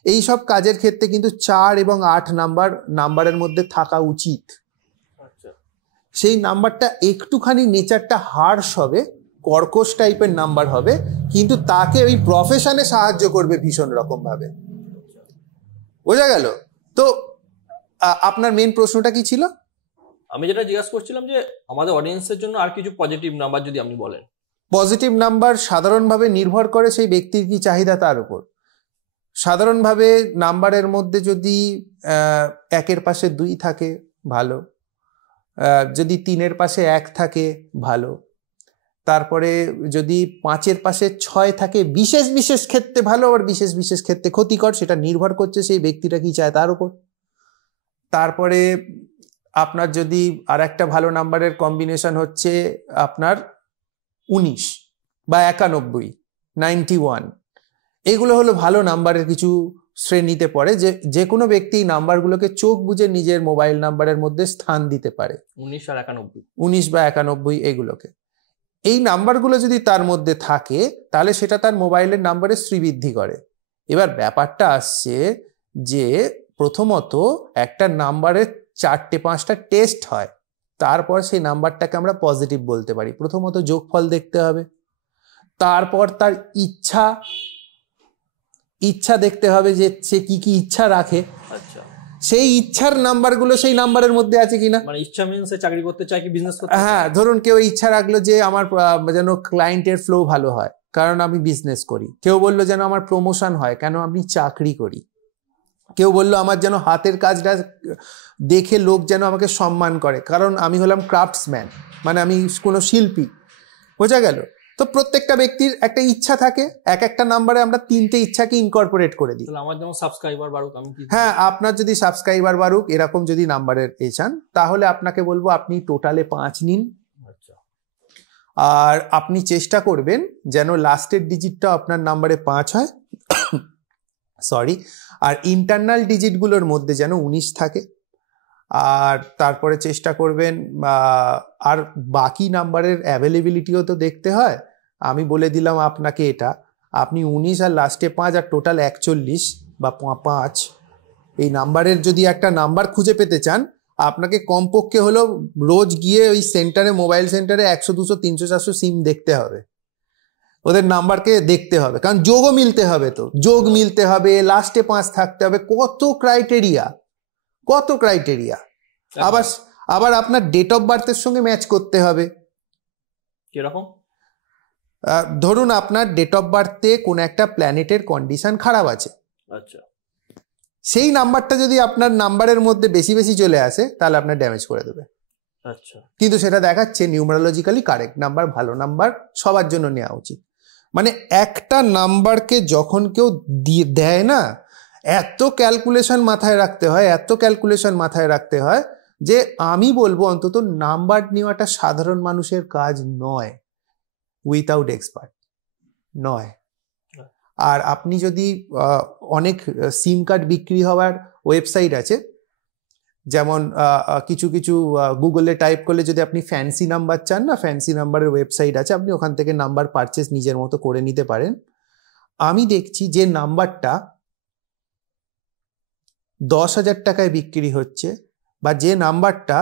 এই সব কাজের ক্ষেত্রে কিন্তু 4 এবং 8 নাম্বারের মধ্যে থাকা উচিত। সেই নাম্বারটা একটুখানি নেচারটা হার্শ হবে, কর্কশ টাইপের নাম্বার হবে, কিন্তু তাকে ওই প্রফেশনে সাহায্য করবে ভীষণ রকম ভাবে। বোঝা গেল? তো আপনার মেন প্রশ্নটা কি ছিল? আমি যেটা জিজ্ঞাসা করছিলাম যে আমাদের অডিয়েন্সের জন্য আর কিছু পজিটিভ নাম্বার যদি আপনি বলেন। পজিটিভ নাম্বার সাধারণভাবে নির্ভর করে সেই ব্যক্তির কি চাহিদা তার উপর। সাধারণভাবে নাম্বারের মধ্যে যদি 1-এর পাশে 2 থাকে ভালো, যদি 3-এর পাশে 1 থাকে ভালো, তারপরে যদি 5-এর পাশে 6 থাকে বিশেষ বিশেষ ক্ষেত্রে ভালো, আবার বিশেষ বিশেষ ক্ষেত্রে ক্ষতিকর, সেটা নির্ভর করছে সেই ব্যক্তিটা কি চায় তার উপর। তারপরে আপনার যদি আর একটা ভালো নাম্বারের কম্বিনেশন হচ্ছে আপনার 19 বা 91, 91, এগুলো হলো ভালো নাম্বারের কিছু শ্রেণীতে পড়ে, যে কোনো ব্যক্তি নাম্বারগুলোকে চোখ বুজে নিজের মোবাইল নাম্বারের মধ্যে স্থান দিতে পারে। 19 আর 91, 19 বা 91 এগুলোকে, এই নাম্বারগুলো যদি তার মধ্যে থাকে তাহলে সেটা তার মোবাইলের নাম্বারে শ্রীবৃদ্ধি করে। এবার ব্যাপারটা আসছে যে প্রথমত একটা নাম্বারের 4-5টা টেস্ট হয়, তারপর সেই নাম্বারটাকে আমরা পজিটিভ বলতে পারি। প্রথমত যোগফল দেখতে হবে, তারপর তার ইচ্ছা দেখতে হবে যে সে কি কি ইচ্ছা রাখে। আচ্ছা, সেই ইচ্ছার নাম্বারগুলো সেই নাম্বারের মধ্যে আছে কিনা। মানে ইচ্ছা মিন্স চাকরি করতে চায় কি বিজনেস করতে? হ্যাঁ, ধরুন কেউ ইচ্ছা রাখলো যে আমার যেন ক্লায়েন্টের ফ্লো ভালো হয়, কারণ আমি বিজনেস করি। কেউ বললো যেন আমার প্রমোশন হয়, কেন আমি চাকরি করি। কেউ বললো আমার যেন হাতের কাজটা দেখে লোক যেন আমাকে সম্মান করে, কারণ আমি হলাম ক্রাফটসম্যান, মানে আমি কোনো শিল্পী। বোঝা গেল? তো প্রত্যেকটা ব্যক্তির একটা ইচ্ছা থাকে, একটা নাম্বারে আমরা 3টে ইচ্ছাকে ইনকর্পোরেট করে দিই। আমার যেমন সাবস্ক্রাইবার বাড়ুক, আমি কি? হ্যাঁ, আপনার যদি সাবস্ক্রাইবার বাড়ুক এরকম যদি নাম্বারের চান, তাহলে আপনাকে বলবো আপনি টোটালে 5 নিন। আচ্ছা, আর আপনি চেষ্টা করবেন যেন লাস্টের ডিজিটটা আপনার নাম্বারে 5 হয়, সরি, আর ইন্টারনাল ডিজিটগুলোর মধ্যে যেন 19 থাকে। আর তারপরে চেষ্টা করবেন, আর বাকি নাম্বারের অ্যাভেলেবিলিটিও তো দেখতে হয়। আমি বলে দিলাম আপনাকে এটা, আপনি 19 আর লাস্টে 5 আর টোটাল 41 বা 5, এই নাম্বারের যদি একটা নাম্বার খুঁজে পেতে চান, আপনাকে কমপক্ষে হলো রোজ গিয়ে ওই সেন্টারে, মোবাইল সেন্টারে 100, 200, 300, 400 সিম দেখতে হবে, ওদের নাম্বারকে দেখতে হবে, কারণ যোগও মিলতে হবে। তো যোগ মিলতে হবে, লাস্টে 5 থাকতে হবে, কত ক্রাইটেরিয়া। আবার আপনার ডেট অফ বার্থের সঙ্গে ম্যাচ করতে হবে। কিরকম? ধরুন আপনার ডেট অফ বার্থে কোন একটা প্ল্যানেটের কন্ডিশন খারাপ আছে, আচ্ছা, সেই নাম্বারটা যদি আপনার নাম্বারের মধ্যে বেশি বেশি চলে আসে তাহলে আপনার ড্যামেজ করে দেবে। আচ্ছা, কিন্তু সেটা দেখাচ্ছে নিউমারোলজিক্যালি কারেক্ট নাম্বার, ভালো নাম্বার, সবার জন্য নেওয়া উচিত। মানে একটা নাম্বারকে যখন কেউ দেয় না, এত ক্যালকুলেশন মাথায় রাখতে হয়, এত ক্যালকুলেশন মাথায় রাখতে হয় যে আমি বলবো অন্তত নাম্বার নেওয়াটা সাধারণ মানুষের কাজ নয়, উইথাউট এক্সপার্ট নয়। আর আপনি যদি অনেক সিম কার্ড বিক্রি হওয়ার ওয়েবসাইট আছে, যেমন কিছু কিছু গুগলে টাইপ করলে যদি আপনি ফ্যান্সি নাম্বার চান না, ফ্যান্সি নাম্বারের ওয়েবসাইট আছে, আপনি ওখান থেকে নাম্বার পারচেস নিজের মতো করে নিতে পারেন। আমি দেখছি যে নাম্বারটা 10,000 টাকায় বিক্রি হচ্ছে, বা যে নাম্বারটা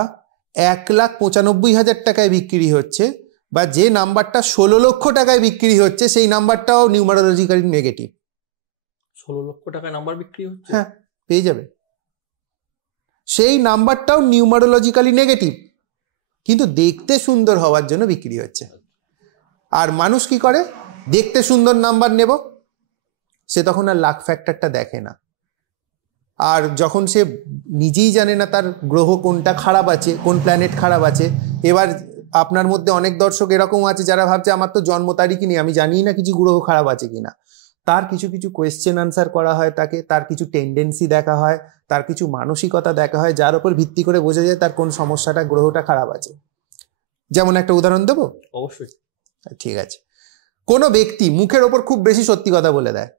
1,95,000 টাকায় বিক্রি হচ্ছে, বা যে নাম্বারটা 16 লক্ষ টাকায় বিক্রি হচ্ছে, সেই নাম্বারটাও নিউমারোলজিক্যালি নেগেটিভ। 16 লক্ষ টাকায় নাম্বার বিক্রি হচ্ছে? হ্যাঁ, পেয়ে যাবে। সেই নাম্বারটাও নিউমারোলজিক্যালি নেগেটিভ, কিন্তু দেখতে সুন্দর হওয়ার জন্য বিক্রি হচ্ছে। আর মানুষ কি করে, দেখতে সুন্দর নাম্বার নেব, সে তখন আর লাক ফ্যাক্টরটা দেখে না। আর যখন সে নিজেই জানে না তার গ্রহ কোনটা খারাপ আছে, কোন প্ল্যানেট খারাপ আছে। এবার আপনার মধ্যে অনেক দর্শক এরকম আছে যারা ভাবছে আমার তো জন্ম তারিখই নেই, আমি জানি না কিছু গ্রহ খারাপ আছে কিনা। তার কিছু কিছু কোয়েশ্চেন আনসার করা হয় তাকে, তার কিছু টেন্ডেন্সি দেখা হয়, তার কিছু মানসিকতা দেখা হয়, যার উপর ভিত্তি করে বোঝা যায় তার কোন সমস্যাটা, গ্রহটা খারাপ আছে। যেমন একটা উদাহরণ দেবো? অবশ্যই। ঠিক আছে। কোনো ব্যক্তি মুখের ওপর খুব বেশি সত্যি কথা বলে দেয়,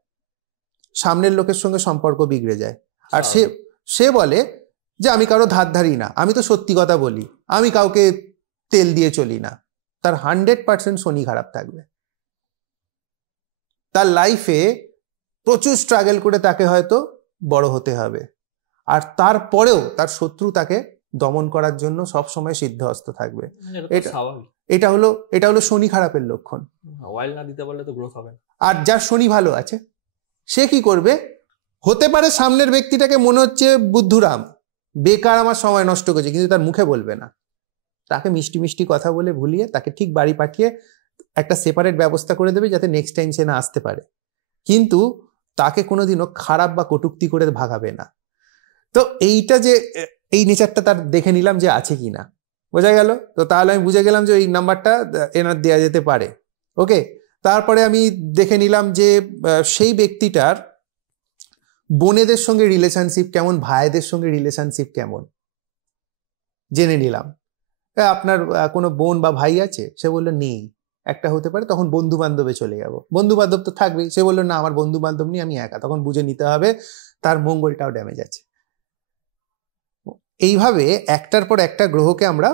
সামনের লোকের সঙ্গে সম্পর্ক বিগড়ে যায়। আর সে বলে যে আমি কারো ধার ধারি না, আমি তো সত্যি কথা বলি, আমি কাউকে তেল দিয়ে চলি না। তার 100% শনি খারাপ থাকবে। তার লাইফে প্রচুর স্ট্রাগল করে তাকে হয়তো বড় হতে হবে, আর তারপরেও তার শত্রু তাকে দমন করার জন্য সবসময় সিদ্ধহস্ত থাকবে। এটা হলো শনি খারাপের লক্ষণ। অয়েল না দিতে পারলে তো গ্রোথ হবে না। আর যার শনি ভালো আছে সে কি করবে, হতে পারে সামনের ব্যক্তিটাকে মনে হচ্ছে বুদ্ধুরাম, বেকার আমার সময় নষ্ট করছে, কিন্তু তার মুখে বলবে না। তাকে মিষ্টি মিষ্টি কথা বলে ভুলিয়ে তাকে ঠিক বাড়ি পাঠিয়ে একটা সেপারেট ব্যবস্থা করে দেবে যাতে নেক্সট টাইম সে না আসতে পারে, কিন্তু তাকে কোনোদিনও খারাপ বা কটূক্তি করে ভাগাবে না। তো এইটা যে এই নেচারটা তার দেখে নিলাম যে আছে কি না, বোঝা গেল। তো তাহলে আমি বুঝে গেলাম যে এই নাম্বারটা এনার দেওয়া যেতে পারে। ওকে, তারপরে আমি দেখে নিলাম যে সেই ব্যক্তিটার বোনেদের সঙ্গে রিলেশনশিপ কেমন, ভাইদের সঙ্গে রিলেশনশিপ কেমন জেনে নিলাম। আপনার কোনো বোন বা ভাই আছে? সে বললো নেই। একটা হতে পারে, তখন বন্ধু বান্ধবে চলে যাব। বন্ধু বান্ধব তো থাকবেই, সে বললো না আমার বন্ধু বান্ধব নেই, আমি একা। তখন বুঝে নিতে হবে তার মঙ্গলটাও ড্যামেজ আছে। এইভাবে একটার পর একটা গ্রহকে আমরা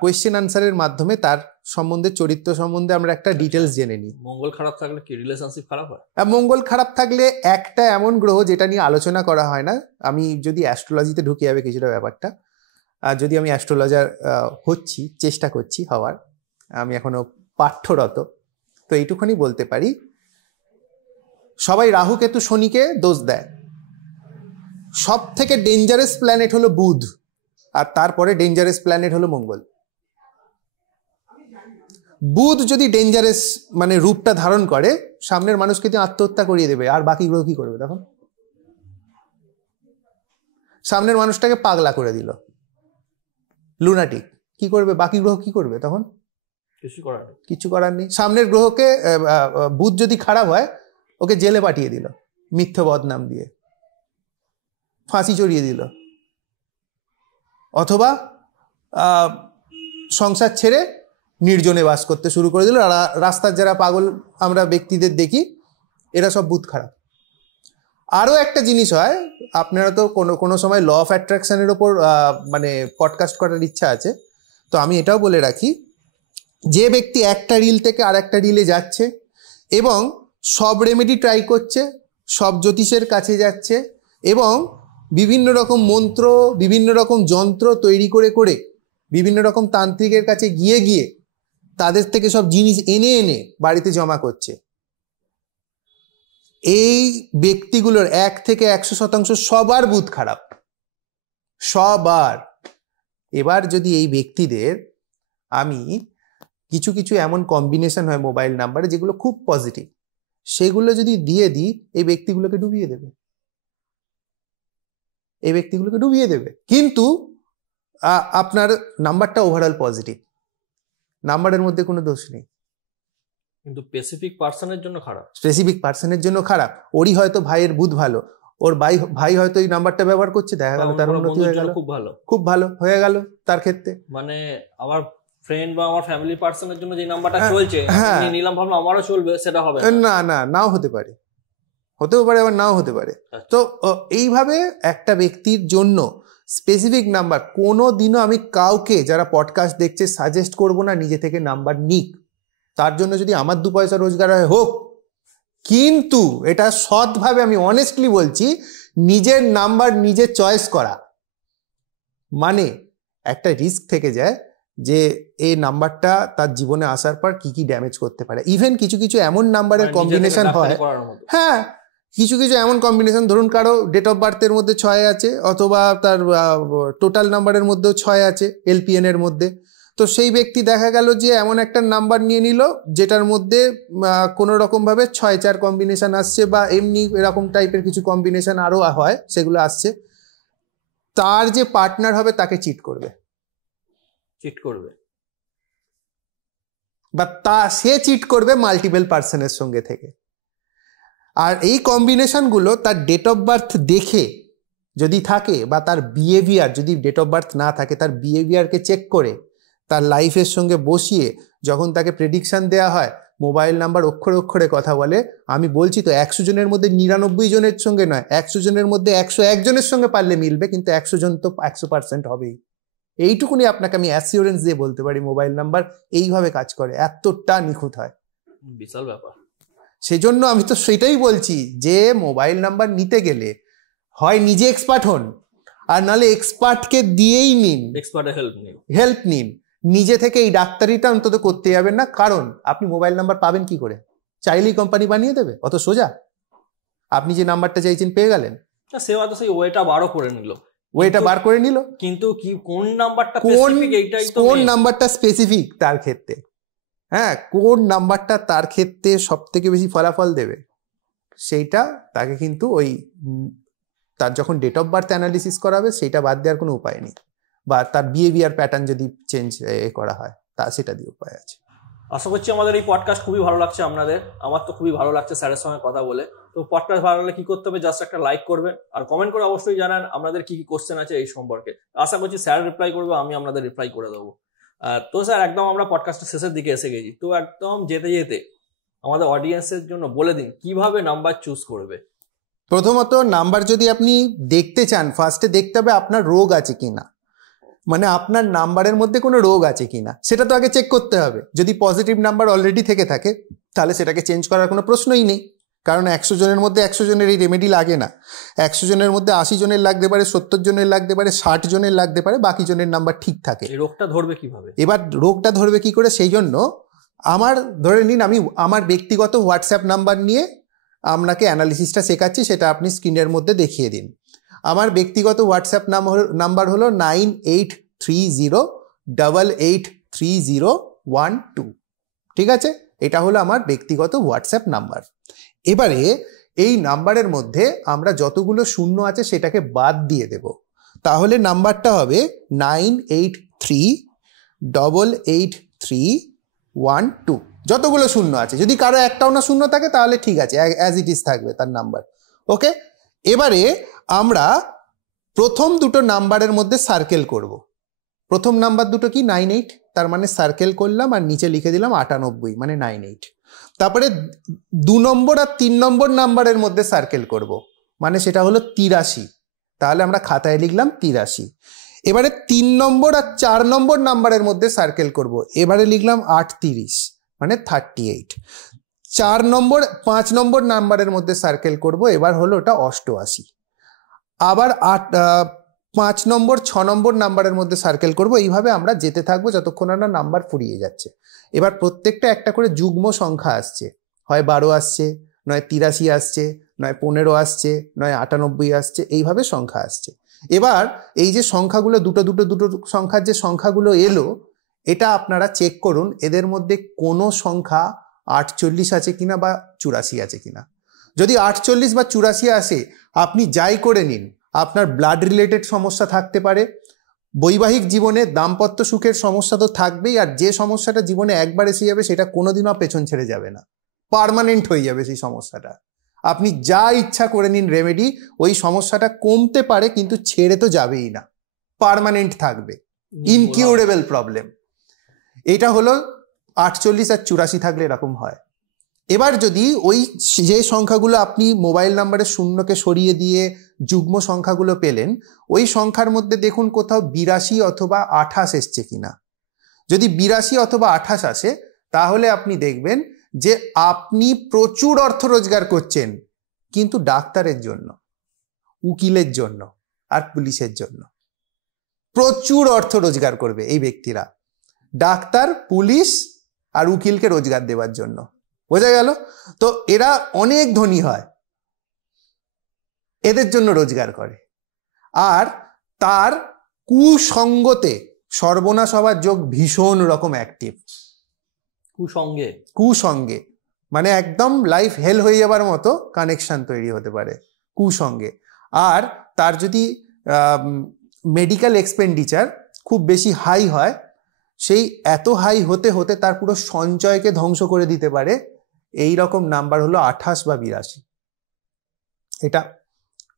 কোয়েশ্চেন আনসারের মাধ্যমে তার সম্বন্ধে, চরিত্র সম্বন্ধে আমরা একটা ডিটেলস জেনে নিই। মঙ্গল খারাপ থাকলে কি রিলেশনশিপ খারাপ হয়? মঙ্গল খারাপ থাকলে একটা এমন গ্রহ যেটা নিয়ে আলোচনা করা হয় না, আমি যদি অ্যাস্ট্রোলজিতে ঢুকে যাবে কিছুটা ব্যাপারটা, যদি আমি অ্যাস্ট্রোলজার হচ্ছি, চেষ্টা করছি হওয়ার, আমি এখনো পাঠ্যরত, তো এইটুখানি বলতে পারি, সবাই রাহু কেতু শনিকে দোষ দেয়। সব থেকে ডেঞ্জারাস প্ল্যানেট হলো বুধ, আর তারপরে ডেঞ্জারাস প্ল্যানেট হলো মঙ্গল। বুধ যদি ডেঞ্জারাস মানে রূপটা ধারণ করে, সামনের মানুষকে দিয়ে আত্মহত্যা করিয়ে দেবে, আর বাকি গ্রহ কি করবে তখন? সামনের মানুষটাকে পাগলা করে দিল, লুনাটিক, কি করবে? বাকি গ্রহ কি করবে তখন? কিছু করার নেই। সামনের গ্রহকে বুধ যদি খারাপ হয়, ওকে জেলে পাঠিয়ে দিল মিথ্যে বদনাম দিয়ে, ফাঁসি চড়িয়ে দিল, অথবা সংসার ছেড়ে নির্জনে বাস করতে শুরু করে দিল। রাস্তার যারা পাগল আমরা ব্যক্তিদের দেখি, এরা সব বুধ খারাপ। আরও একটা জিনিস হয়, আপনারা তো কোনো সময় ল অফ অ্যাট্রাকশনের ওপর মানে পডকাস্ট করার ইচ্ছা আছে, তো আমি এটাও বলে রাখি, যে ব্যক্তি একটা রিল থেকে আর একটা রিলে যাচ্ছে এবং সব রেমেডি ট্রাই করছে, সব জ্যোতিষের কাছে যাচ্ছে এবং বিভিন্ন রকম মন্ত্র, বিভিন্ন রকম যন্ত্র তৈরি করে করে বিভিন্ন রকম তান্ত্রিকের কাছে গিয়ে গিয়ে তাদের থেকে সব জিনিস এনে এনে বাড়িতে জমা করছে, এই ব্যক্তিগুলোর 1 থেকে 100% সবার বুধ খারাপ, সবার। এবার যদি এই ব্যক্তিদের আমি কিছু কিছু এমন কম্বিনেশন হয় মোবাইল নাম্বারে যেগুলো খুব পজিটিভ, সেগুলো যদি দিয়ে দিই, এই ব্যক্তিগুলোকে ডুবিয়ে দেবে, এই ব্যক্তিগুলোকে ডুবিয়ে দেবে। কিন্তু আপনার নাম্বারটা ওভারঅল পজিটিভ, নাম্বারের মধ্যে কোনো দোষ নেই। কিন্তু স্পেসিফিক পার্সনের জন্য খারাপ। স্পেসিফিক পার্সনের জন্য খারাপ, ওরই হয়তো ভাইয়ের বুধ ভালো, ওর ভাই হয়তো এই নাম্বারটা ব্যবহার করছে, দেখা গেল তার উন্নতি হয়ে গেল, খুব ভালো হয়ে গেল তার ক্ষেত্রে। মানে আমার ফ্রেন্ড বা আমার ফ্যামিলি পার্সনের জন্য যে নাম্বারটা চলছে, আমি নিলাম ভাবলাম আমারও চলবে, সেটা হবে না, নাও হতে পারে, হতেও পারে আবার নাও হতে পারে। তো এইভাবে একটা ব্যক্তির জন্য স্পেসিফিক নাম্বার, কোনো দিনও আমি কাউকে যারা পডকাস্ট দেখছে সাজেস্ট করব না নিজে থেকে নাম্বার নিক, তার জন্য যদি আমার 2 পয়সা রোজগার হয় হোক, কিন্তু এটা সৎভাবে, আমি অনেস্টলি বলছি, নিজের নাম্বার নিজে চয়েস করা মানে একটা রিস্ক থেকে যায় যে এই নাম্বারটা তার জীবনে আসার পর কি কি ড্যামেজ করতে পারে। ইভেন কিছু কিছু এমন নাম্বারের কম্বিনেশন হয়, হ্যাঁ কিছু এমন কম্বিনেশন, ধরুন কারো ডেট অফ বার্থের মধ্যে 6 আছে, অথবা তার টোটাল নাম্বারের মধ্যেও 6 আছে এলপিএন এর মধ্যে, তো সেই ব্যক্তি দেখা গেল যে এমন একটা নাম্বার নিয়ে নিল যেটার মধ্যে কোনো রকমভাবে 6-4 কম্বিনেশন আসছে, বা এমনি এরকম টাইপের কিছু কম্বিনেশন আরও হয়, সেগুলো আসছে, তার যে পার্টনার হবে তাকে চিট করবে, বা সে চিট করবে মাল্টিপল পার্সনের সঙ্গে থেকে। আর এই কম্বিনেশনগুলো তার ডেট অফ বার্থ দেখে যদি থাকে, বা তার বিহেভিয়ার, যদি ডেট অফ বার্থ না থাকে তার বিহেভিয়ারকে চেক করে তার লাইফের সঙ্গে বসিয়ে যখন তাকে প্রেডিকশন দেওয়া হয়, মোবাইল নাম্বার অক্ষরে অক্ষরে কথা বলে। আমি বলছি তো 100 জনের মধ্যে 99 জনের সঙ্গে নয়, 100 জনের মধ্যে 101 জনের সঙ্গে পারলে মিলবে, কিন্তু 100 জন তো 100% হবেই। এইটুকুনি আপনাকে আমি অ্যাসিওরেন্স দিয়ে বলতে পারি, মোবাইল নাম্বার এইভাবে কাজ করে, এতটা নিখুঁত হয়, বিশাল ব্যাপার। সেই জন্য আমি তো সেটাই বলছি যে মোবাইল নাম্বার নিতে গেলে হয় নিজে এক্সপার্ট হন, আর নাহলে এক্সপার্টকে দিয়েই নিন, এক্সপার্টের হেল্প নিন। নিজে থেকে এই ডাক্তারিটা অন্তত করতে যাবেন না, কারণ আপনি মোবাইল নাম্বার পাবেন কি করে? চাইলেই কোম্পানি বানিয়ে দেবে? অত সোজা? আপনি যে নাম্বারটা চাইছেন পেয়ে গেলেন, সে হয়তো সেই ওয়েটা বার করে নিল, কিন্তু কি কোন নাম্বারটা স্পেসিফিক, এইটাই তো কোন নাম্বারটা স্পেসিফিক তার ক্ষেত্রে, হ্যাঁ কোন নাম্বারটা তার ক্ষেত্রে সব থেকে বেশি ফলাফল দেবে, সেইটা তাকে কিন্তু ওই তার যখন ডেট অফ বার্থ অ্যানালিসিস করা হবে সেইটা বাদ দেওয়ার কোনো উপায় নেই, বা তার বিহেভিয়ার প্যাটার্ন যদি চেঞ্জ করা হয় তা সেটা দিয়ে উপায় আছে। আশা করছি আমাদের এই পডকাস্ট খুবই ভালো লাগছে আপনাদের, আমার তো খুবই ভালো লাগছে স্যারের সঙ্গে কথা বলে। তো পডকাস্ট ভালো লাগলে কি করতে হবে? জাস্ট একটা লাইক করবেন, আর কমেন্ট করে অবশ্যই জানান আপনাদের কি কি কোশ্চেন আছে এই সম্পর্কে। আশা করছি স্যার রিপ্লাই করবে, আমি আপনাদের রিপ্লাই করে দেবো। তো স্যার একদম আমরা পডকাস্টের শেষের দিকে এসে গেছি, তো একদম যেতে যেতে আমাদের অডিয়েন্সের জন্য বলে দিন কিভাবে নাম্বার চুজ করবে। প্রথমত নাম্বার যদি আপনি দেখতে চান, ফার্স্টে দেখতে হবে আপনার রোগ আছে কিনা, মানে আপনার নাম্বারের মধ্যে কোনো রোগ আছে কিনা সেটা তো আগে চেক করতে হবে। যদি পজিটিভ নাম্বার অলরেডি থেকে থাকে তাহলে সেটাকে চেঞ্জ করার কোনো প্রশ্নই নেই, কারণ 100 জনের মধ্যে 100 জনের এই রেমেডি লাগে না। 100 জনের মধ্যে 80 জনের লাগতে পারে, 70 জনের লাগতে পারে, 60 জনের লাগতে পারে, বাকি জনের নাম্বার ঠিক থাকে। রোগটা ধরবে কিভাবে? এবার রোগটা ধরবে কি করে, সেই জন্য আমার ধরে নিন আমি আমার ব্যক্তিগত হোয়াটসঅ্যাপ নাম্বার নিয়ে আপনাকে অ্যানালিসিসটা শেখাচ্ছি, সেটা আপনি স্ক্রিনের মধ্যে দেখিয়ে দিন। আমার ব্যক্তিগত হোয়াটসঅ্যাপ নাম্বার হলো 9830883012, ঠিক আছে? এটা হলো আমার ব্যক্তিগত হোয়াটসঅ্যাপ নাম্বার। এবারে এই নাম্বারের মধ্যে আমরা যতগুলো শূন্য আছে সেটাকে বাদ দিয়ে দেব, তাহলে নাম্বারটা হবে 98383112। যতগুলো শূন্য আছে, যদি কারো একটাও না শূন্য থাকে তাহলে ঠিক আছে, অ্যাজ ইট ইজ থাকবে তার নাম্বার। ওকে, এবারে আমরা প্রথম দুটো নাম্বারের মধ্যে সার্কেল করব। প্রথম নাম্বার দুটো কি 98, তার মানে সার্কেল করলাম আর নিচে লিখে দিলাম 98, মানে 98। তারপরে 2 নম্বর আর 3 নম্বর নাম্বারের মধ্যে সার্কেল করব, মানে সেটা হলো 83, তাহলে আমরা খাতায় লিখলাম 83। এবারে 3 নম্বর আর 4 নম্বর নাম্বারের মধ্যে সার্কেল করব, এবারে লিখলাম 38, মানে 38। 4 নম্বর 5 নম্বর নাম্বারের মধ্যে সার্কেল করব, এবার হলো ওটা 88। আবার 5 নম্বর 6 নম্বর নাম্বারের মধ্যে সার্কেল করব, এইভাবে আমরা যেতে থাকবো যতক্ষণ না নাম্বার ফুরিয়ে যাচ্ছে। এবার প্রত্যেকটা একটা করে যুগ্ম সংখ্যা আসছে, হয় 12 আসছে, নয় 83 আসছে, নয় 15 আসছে, নয় 98 আসছে, এইভাবে সংখ্যা আসছে। এবার এই যে সংখ্যাগুলো দুটো সংখ্যার যে সংখ্যাগুলো এলো, এটা আপনারা চেক করুন এদের মধ্যে কোনো সংখ্যা 48 আছে কিনা বা 84 আছে কিনা। যদি 48 বা 84 আসে, আপনি যাই করে নিন, আপনার ব্লাড রিলেটেড সমস্যা থাকতে পারে, বৈবাহিক জীবনে দাম্পত্য সুখের সমস্যা তো থাকবেই, আর যে সমস্যাটা জীবনে একবার এসে যাবে সেটা কোনোদিনও পেছন ছেড়ে যাবে না, পার্মানেন্ট হয়ে যাবে সেই সমস্যাটা। আপনি যা ইচ্ছা করে নিন রেমেডি, ওই সমস্যাটা কমতে পারে কিন্তু ছেড়ে তো যাবেই না, পার্মানেন্ট থাকবে, ইনকিউরেবল প্রবলেম। এটা হলো 48 আর 84 থাকলে এরকম হয়। এবার যদি ওই যে সংখ্যাগুলো আপনি মোবাইল নাম্বারের শূন্যকে সরিয়ে দিয়ে যুগ্ম সংখ্যাগুলো পেলেন, ওই সংখ্যার মধ্যে দেখুন কোথাও 82 অথবা 28 এসছে কিনা। যদি 82 অথবা 28 আসে তাহলে আপনি দেখবেন যে আপনি প্রচুর অর্থ রোজগার করছেন, কিন্তু ডাক্তারের জন্য, উকিলের জন্য আর পুলিশের জন্য। প্রচুর অর্থ রোজগার করবে এই ব্যক্তিরা, ডাক্তার, পুলিশ আর উকিলকে রোজগার দেওয়ার জন্য। বোঝা গেল? তো এরা অনেক ধনী হয়, এদের জন্য রোজগার করে। আর তার কুসঙ্গতে সর্বনাশ হওয়ার যোগ ভীষণ রকম অ্যাক্টিভ। কুসঙ্গে মানে একদম লাইফ হেল হয়ে যাবার মতো কানেকশন তৈরি হতে পারে কুসঙ্গে। আর তার যদি মেডিকেল এক্সপেন্ডিচার খুব বেশি হাই হয়, সেই এত হাই হতে হতে তার পুরো সঞ্চয়কে ধ্বংস করে দিতে পারে। এই রকম নাম্বার হলো 28 বা 82। এটা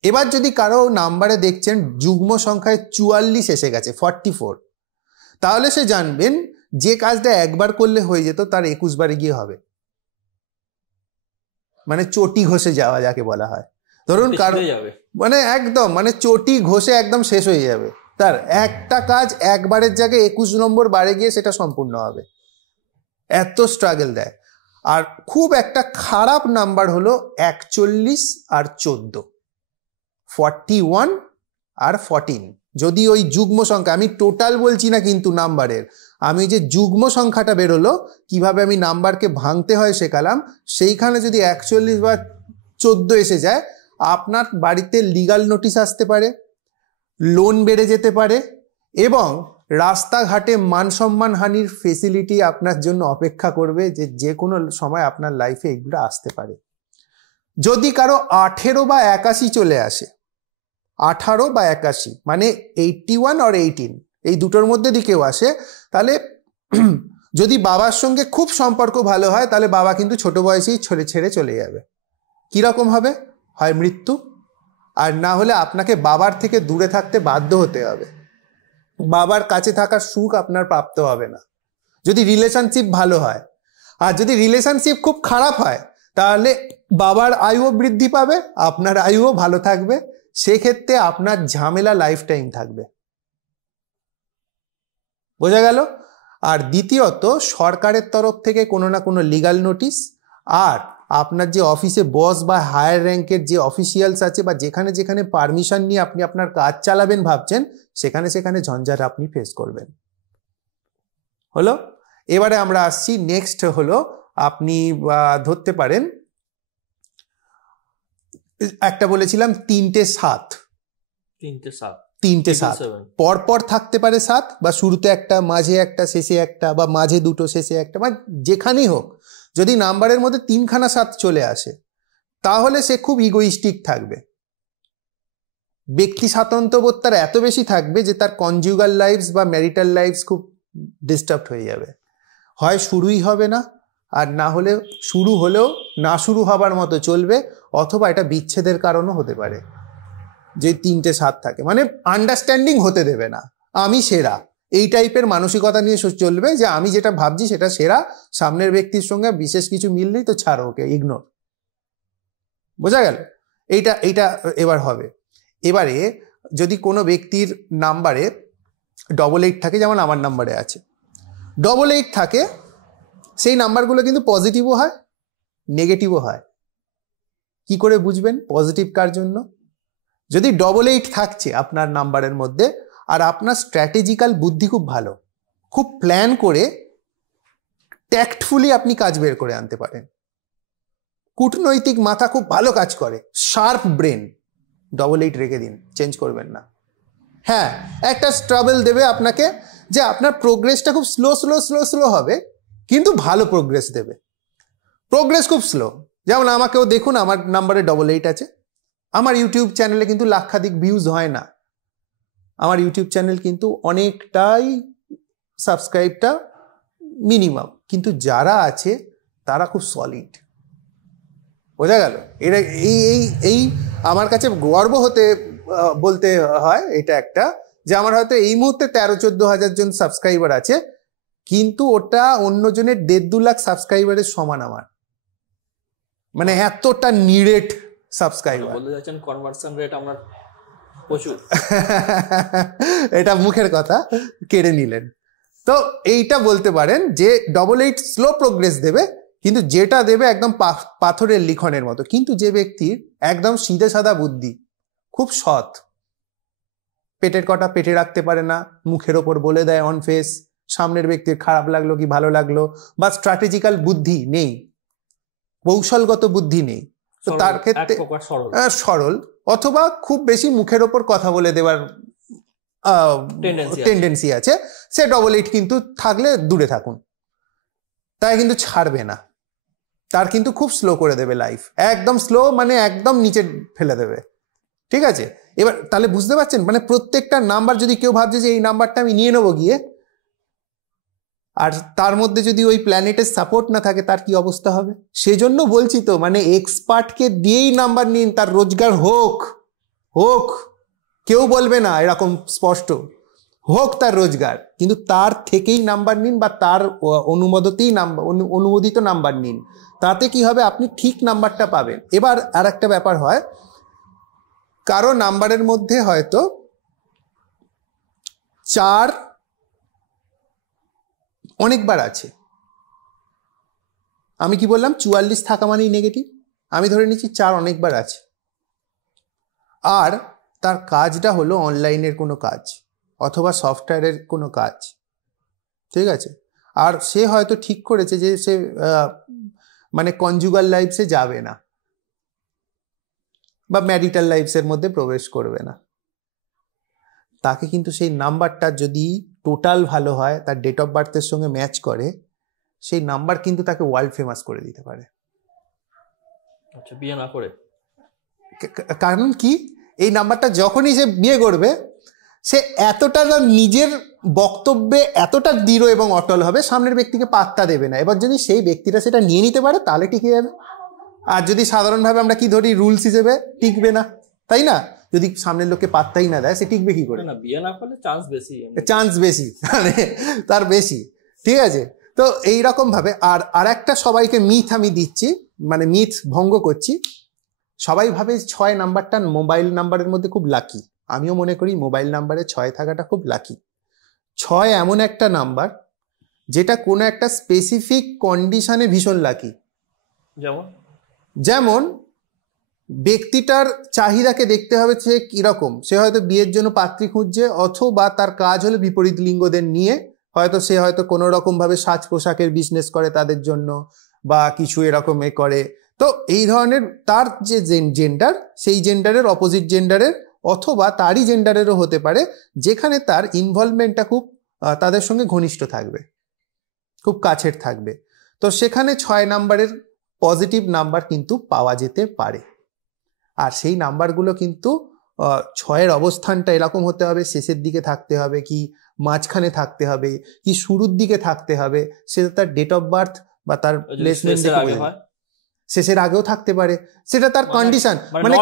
এবার যদি কারো নাম্বারে দেখছেন যুগ্ম সংখ্যায় 44 এসে গেছে, 44, তাহলে সে জানবেন যে কাজটা একবার করলে হয়ে যেত তার 21 বারে গিয়ে হবে। মানে চটি ঘষে যাওয়া যাকে বলা হয়। ধরুন কারো মানে একদম মানে চটি ঘষে একদম শেষ হয়ে যাবে, তার একটা কাজ একবারের জায়গায় 21 নম্বর বারে গিয়ে সেটা সম্পূর্ণ হবে। এত স্ট্রাগল দেয়। আর খুব একটা খারাপ নাম্বার হলো 41 আর 14, 41 আর 14। যদি ওই যুগ্ম সংখ্যা, আমি টোটাল বলছি না কিন্তু নাম্বারের, আমি যে যুগ্ম সংখ্যাটা বেরোলো কিভাবে আমি নাম্বারকে ভাঙতে হয় শেখালাম, সেইখানে যদি 41 বা 14 এসে যায়, আপনার বাড়িতে লিগাল নোটিশ আসতে পারে, লোন বেড়ে যেতে পারে, এবং রাস্তাঘাটে মান সম্মান হানির ফেসিলিটি আপনার জন্য অপেক্ষা করবে, যে কোনো সময় আপনার লাইফে এগুলো আসতে পারে। যদি কারো 18 বা 81 চলে আসে, 18 বা 81 মানে 81 আর 18, এই দুটোর মধ্যে দিকেও আসে, তাহলে যদি বাবার সঙ্গে খুব সম্পর্ক ভালো হয় তাহলে বাবা কিন্তু ছোট বয়সেই ছেড়ে চলে যাবে। কীরকম হবে? হয় মৃত্যু, আর না হলে আপনাকে বাবার থেকে দূরে থাকতে বাধ্য হতে হবে। বাবার কাছে থাকার সুখ আপনার প্রাপ্ত হবে না যদি রিলেশনশিপ ভালো হয়। আর যদি রিলেশনশিপ খুব খারাপ হয় তাহলে বাবার আয়ুও বৃদ্ধি পাবে, আপনার আয়ুও ভালো থাকবে, সেক্ষেত্রে আপনার ঝামেলা লাইফ টাইম থাকবে। বোঝা গেল? আর দ্বিতীয়ত, সরকারের তরফ থেকে কোনো না কোনো লিগাল নোটিশ, আর আপনার যে অফিসে বস বা হায়ার র্যাঙ্কের যে অফিসিয়ালস আছে বা যেখানে যেখানে পারমিশন নিয়ে আপনি আপনার কাজ চালাবেন ভাবছেন, সেখানে ঝঞ্ঝাট আপনি ফেস করবেন। হলো? এবারে আমরা আসছি নেক্সট হলো, আপনি ধরতে পারেন একটা বলেছিলাম 3টে 7, 3টে 7 পরপর থাকতে পারে 7, বা শুরুতে একটা, মাঝে একটা, শেষে একটা, বা মাঝে দুটো শেষে একটা, বা যেখানেই হোক। যদি নাম্বারের মধ্যে 3খানা 7 চলে আসে তাহলে সে খুব ইগোইস্টিক থাকবে, ব্যক্তি স্বাতন্ত্র্যবোধ তার এত বেশি থাকবে যে তার কনজুগাল লাইফস বা ম্যারিটাল লাইফস খুব ডিস্টার্ব হয়ে যাবে। হয় শুরুই হবে না, আর না হলে শুরু হলেও না শুরু হবার মতো চলবে, অথবা এটা বিচ্ছেদের কারণও হতে পারে। যে 3টে 7 থাকে মানে আন্ডারস্ট্যান্ডিং হতে দেবে না, আমি সেরা, এই টাইপের মানসিকতা নিয়ে চলবে, যে আমি যেটা ভাবছি সেটা সেরা, সামনের ব্যক্তির সঙ্গে বিশেষ কিছু মিল নেই তো ছাড়ো, ওকে ইগনোর। বোঝা গেল? এইটা এবার হবে। এবারে যদি কোনো ব্যক্তির নাম্বারে 88 থাকে, যেমন আমার নাম্বারে আছে 88 থাকে, সেই নাম্বারগুলো কিন্তু পজিটিভও হয় নেগেটিভও হয়। কি করে বুঝবেন পজিটিভ কার জন্য? যদি 88 থাকছে আপনার নাম্বারের মধ্যে, আর আপনার স্ট্র্যাটেজিক্যাল বুদ্ধি খুব ভালো, খুব প্ল্যান করে ট্যাক্টফুলি আপনি কাজ বের করে আনতে পারেন, কূটনৈতিক মাথা খুব ভালো কাজ করে, শার্প ব্রেন, 88 রেখে দিন, চেঞ্জ করবেন না। হ্যাঁ, একটা স্ট্রাগল দেবে আপনাকে, যে আপনার প্রোগ্রেসটা খুব স্লো হবে, কিন্তু ভালো প্রোগ্রেস দেবে। প্রোগ্রেস খুব স্লো, যেমন আমাকেও দেখুন, আমার নাম্বারে 88 আছে, আমার ইউটিউব চ্যানেলে কিন্তু লাক্ষাধিক ভিউজ হয় না, আমার ইউটিউব চ্যানেল কিন্তু অনেকটাই সাবস্ক্রাইবটা মিনিমাম, কিন্তু যারা আছে তারা খুব সলিড। বোঝা গেল? এটা এই আমার কাছে গর্ব হতে বলতে হয় এটা একটা, যে আমার হয়তো এই মুহূর্তে 13-14 হাজার জন সাবস্ক্রাইবার আছে, কিন্তু ওটা অন্যজনের 1.5-2 লাখ সাবস্ক্রাইবারের সমান আমার, মানে এতটা নিরেট সাবস্ক্রাইবার। বলতে যাচ্ছেন কনভার্সন রেট আমরা প্রচুর। এটা মুখের কথা কেড়ে নিলেন। তো এইটা বলতে পারেন যে 88 স্লো প্রোগ্রেস দেবে, কিন্তু যেটা দেবে একদম পাথরের লিখনের মতো। কিন্তু যে ব্যক্তির একদম সিধে সাদা বুদ্ধি, খুব সৎ, পেটের কটা পেটে রাখতে পারে না, মুখের ওপর বলে দেয় অন ফেস, সামনের ব্যক্তির খারাপ লাগলো কি ভালো লাগলো, বা স্ট্র্যাটেজিক্যাল বুদ্ধি নেই, কৌশলগত বুদ্ধি নেই, তো তার ক্ষেত্রে সরল, অথবা খুব বেশি মুখের ওপর কথা বলে দেওয়ার টেন্ডেন্সি আছে, সে 88 কিন্তু থাকলে দূরে থাকুন, তাই কিন্তু ছাড়বে না, তার কিন্তু খুব স্লো করে দেবে লাইফ, একদম স্লো, মানে একদম নিচে ফেলে দেবে। ঠিক আছে, এবার তাহলে বুঝতে পারছেন, মানে প্রত্যেকটা নাম্বার যদি কেউ ভাবছে যে এই নাম্বারটা আমি নিয়ে নেবো গিয়ে, আর তার মধ্যে যদি ওই প্ল্যানেটের সাপোর্ট না থাকে তার কি অবস্থা হবে? সেজন্য বলছি তো, মানে এক্সপার্টকে দিয়েই নাম্বার নিন, তার রোজগার হোক হোক, কেউ বলবে না এরকম স্পষ্ট, হোক তার রোজগার, কিন্তু তার থেকেই নাম্বার নিন, বা তার অনুমোদিত নাম্বার নিন, তাতে কি হবে, আপনি ঠিক নাম্বারটা পাবেন। এবার আর একটা ব্যাপার হয়, কারো নাম্বারের মধ্যে হয়তো 4 অনেকবার আছে, আমি কি বললাম 44 থাকা মানেই নেগেটিভ, আমি ধরে নিচ্ছি 4 অনেকবার আছে, আর তার কাজটা হলো অনলাইনের কোনো কাজ অথবা সফটওয়্যারের কোনো কাজ, ঠিক আছে, আর সে হয়তো ঠিক করেছে যে সে মানে কনজুগাল লাইফসে যাবে না, বা ম্যারিটাল লাইফসের মধ্যে প্রবেশ করবে না, তাকে কিন্তু সেই নাম্বারটা যদি টোটাল ভালো হয়, তার ডেট অফ বার্থের সঙ্গে ম্যাচ করে, সেই নাম্বার কিন্তু তাকে ওয়ার্ল্ড ফেমাস করে দিতে পারে। আচ্ছা, বিয়ে না করে? কারণ কি, এই নাম্বারটা যখনই সে বিয়ে করবে, সে এতটা নিজের বক্তব্যে এতটা দৃঢ় এবং অটল হবে, সামনের ব্যক্তিকে পাত্তা দেবে না। এবার যদি সেই ব্যক্তিটা সেটা নিয়ে নিতে পারে তাহলে টিকে যাবে, আর যদি সাধারণভাবে আমরা কি ধরি রুলস হিসেবে, টিকবে না, তাই না? যদি সামনের লোককে পাত্তাই না দেয়, সে টিকবে কি করে? না, বিয়ে না করলে চান্স বেশি, মানে তার বেশি, ঠিক আছে। তো এইরকম ভাবে আর একটা সবাইকে মিথ আমি দিচ্ছি, মানে মিথ ভঙ্গ করছি। সবাই ভাবে 6 নাম্বারটা মোবাইল নাম্বারের মধ্যে খুব লাকি, আমিও মনে করি মোবাইল নাম্বারে 6 থাকাটা খুব লাকি। 6 এমন একটা নাম্বার যেটা কোনো একটা স্পেসিফিক কন্ডিশনে ভীষণ লাকি। যেমন ব্যক্তিটার চাহিদাকে দেখতে হবে, সে কিরকম, সে হয়তো বিয়ের জন্য পাত্রী খুঁজছে, অথবা তার কাজ হলো বিপরীত লিঙ্গদের নিয়ে, হয়তো সে হয়তো কোনো রকম ভাবে সাজ পোশাকের বিজনেস করে তাদের জন্য, বা কিছু এরকম করে। তো এই ধরনের তার যে জেন্ডার, সেই জেন্ডারের অপোজিট জেন্ডারের, অথবা তারই জেন্ডারেরও হতে পারে, যেখানে তার ইনভলভমেন্টটা খুব তাদের সঙ্গে ঘনিষ্ঠ থাকবে, খুব কাছের থাকবে। তো সেখানে 6 নাম্বারের পজিটিভ নাম্বার কিন্তু পাওয়া যেতে পারে। আর সেই নাম্বারগুলো কিন্তু 6-এর অবস্থানটা এরকম হতে হবে, শেষের দিকে থাকতে হবে, কি মাঝখানে থাকতে হবে, কি শুরুর দিকে থাকতে হবে, সেটা তার ডেট অফ বার্থ বা তার প্লেসমেন্ট শেষের আগেও থাকতে পারে, সেটা তার কন্ডিশন, মানে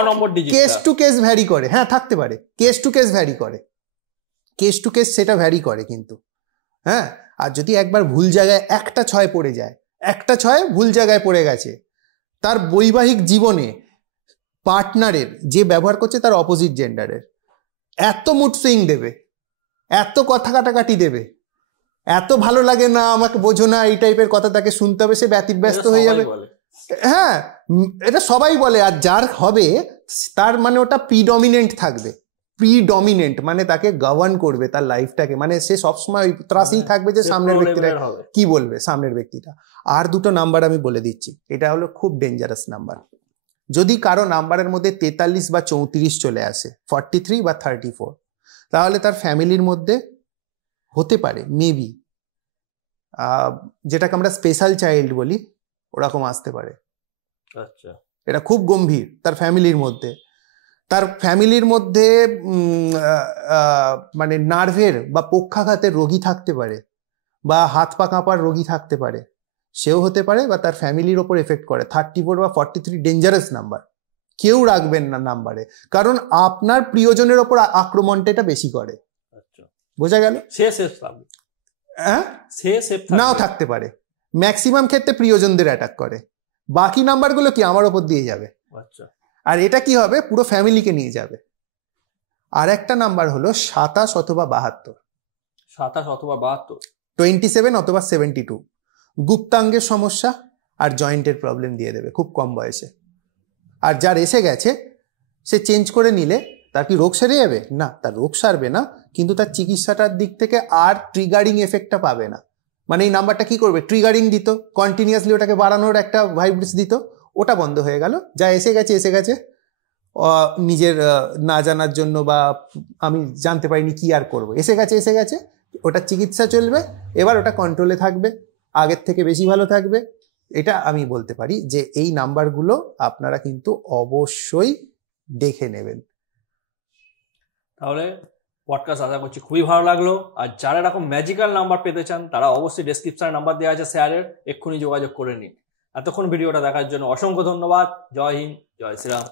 কেস টু কেস ভ্যারি করে। হ্যাঁ, থাকতে পারে, কেস টু কেস ভ্যারি করে, কেস টু কেস সেটা ভ্যারি করে কিন্তু। হ্যাঁ, আর যদি একবার ভুল জায়গায় একটা 6 পড়ে যায়, একটা 6 ভুল জায়গায় পড়ে গেছে, তার বৈবাহিক জীবনে পার্টনারের যে ব্যবহার করছে তার অপোজিট জেন্ডারের, এত মুড সুইং দেবে, এত কথা কাটাকাটি দেবে, এত ভালো লাগে না, আমাকে বোঝো না, এই টাইপের কথা তাকে শুনতে হবে, সে ব্যতিব্যস্ত হয়ে যাবে। হ্যাঁ, এটা সবাই বলে। আর যার হবে তার মানে ওটা প্রিডমিনেন্ট থাকবে, প্রিডমিনেন্ট মানে তাকে গভর্ন করবে তার লাইফটাকে, মানে সে সবসময় ওই ত্রাসেই থাকবে যে সামনের ব্যক্তিটা কি বলবে, সামনের ব্যক্তিটা। আর দুটো নাম্বার আমি বলে দিচ্ছি, এটা হলো খুব ডেঞ্জারাস নাম্বার। যদি কারো নাম্বারের মধ্যে 43 বা 34 চলে আসে, 43 বা 34, তাহলে তার ফ্যামিলির মধ্যে হতে পারে মেবি, যেটাকে আমরা স্পেশাল চাইল্ড বলি, ওরকম আসতে পারে। আচ্ছা, এটা খুব গম্ভীর তার ফ্যামিলির মধ্যে। তার ফ্যামিলির মধ্যে মানে নার্ভের বা পক্ষাঘাতের রোগী থাকতে পারে, বা হাত পা কাঁপার রোগী থাকতে পারে, সেও হতে পারে, বা তার ফ্যামিলির ওপর এফেক্ট করে। 34 বা 43 ডেঞ্জারাস নাম্বার, কেউ রাখবেন না নাম্বারে, কারণ আপনার প্রিয়জনের ওপর আক্রমণটা এটা বেশি করে। আচ্ছা, বোঝা গেল? হ্যাঁ, নাও থাকতে পারে, ম্যাক্সিমাম ক্ষেত্রে প্রিয়জনদের অ্যাটাক করে। বাকি নাম্বারগুলো কি আমার ওপর দিয়ে যাবে। আচ্ছা, আর এটা কি হবে, পুরো ফ্যামিলিকে নিয়ে যাবে। আর একটা নাম্বার হলো 27 অথবা 72, 27 অথবা 72, 27 অথবা 72। গুপ্তাঙ্গের সমস্যা আর জয়েন্টের প্রবলেম দিয়ে দেবে খুব কম বয়সে। আর যার এসে গেছে সে চেঞ্জ করে নিলে তার কি রোগ সেরে যাবে? না, তার রোগ সারবে না, কিন্তু তার চিকিৎসাটার দিক থেকে আর ট্রিগারিং এফেক্টটা পাবে না। মানে এই নাম্বারটা কি করবে, ট্রিগারিং দিত, কন্টিনিউয়াসলি ওটাকে বাড়ানোর একটা ভাইব্রেটস দিত, ওটা বন্ধ হয়ে গেল। যা এসে গেছে নিজের না জানার জন্য, বা আমি জানতে পারিনি কি আর করবো, এসে গেছে, ওটা চিকিৎসা চলবে, এবার ওটা কন্ট্রোলে থাকবে, আগের থেকে বেশি ভালো থাকবে। এটা আমি বলতে পারি যে এই নাম্বারগুলো আপনারা কিন্তু অবশ্যই দেখে নেবেন। তাহলে পডকাস্ট আশা করছি খুবই ভালো লাগলো। আর যারা এরকম ম্যাজিক্যাল নাম্বার পেতে চান তারা অবশ্যই ডেসক্রিপশনে নাম্বার দেওয়া আছে শেয়ারের, এক্ষুনি যোগাযোগ করে নিন। এতক্ষণ ভিডিওটা দেখার জন্য অসংখ্য ধন্যবাদ। জয় হিন্দ, জয় শ্রীরাম।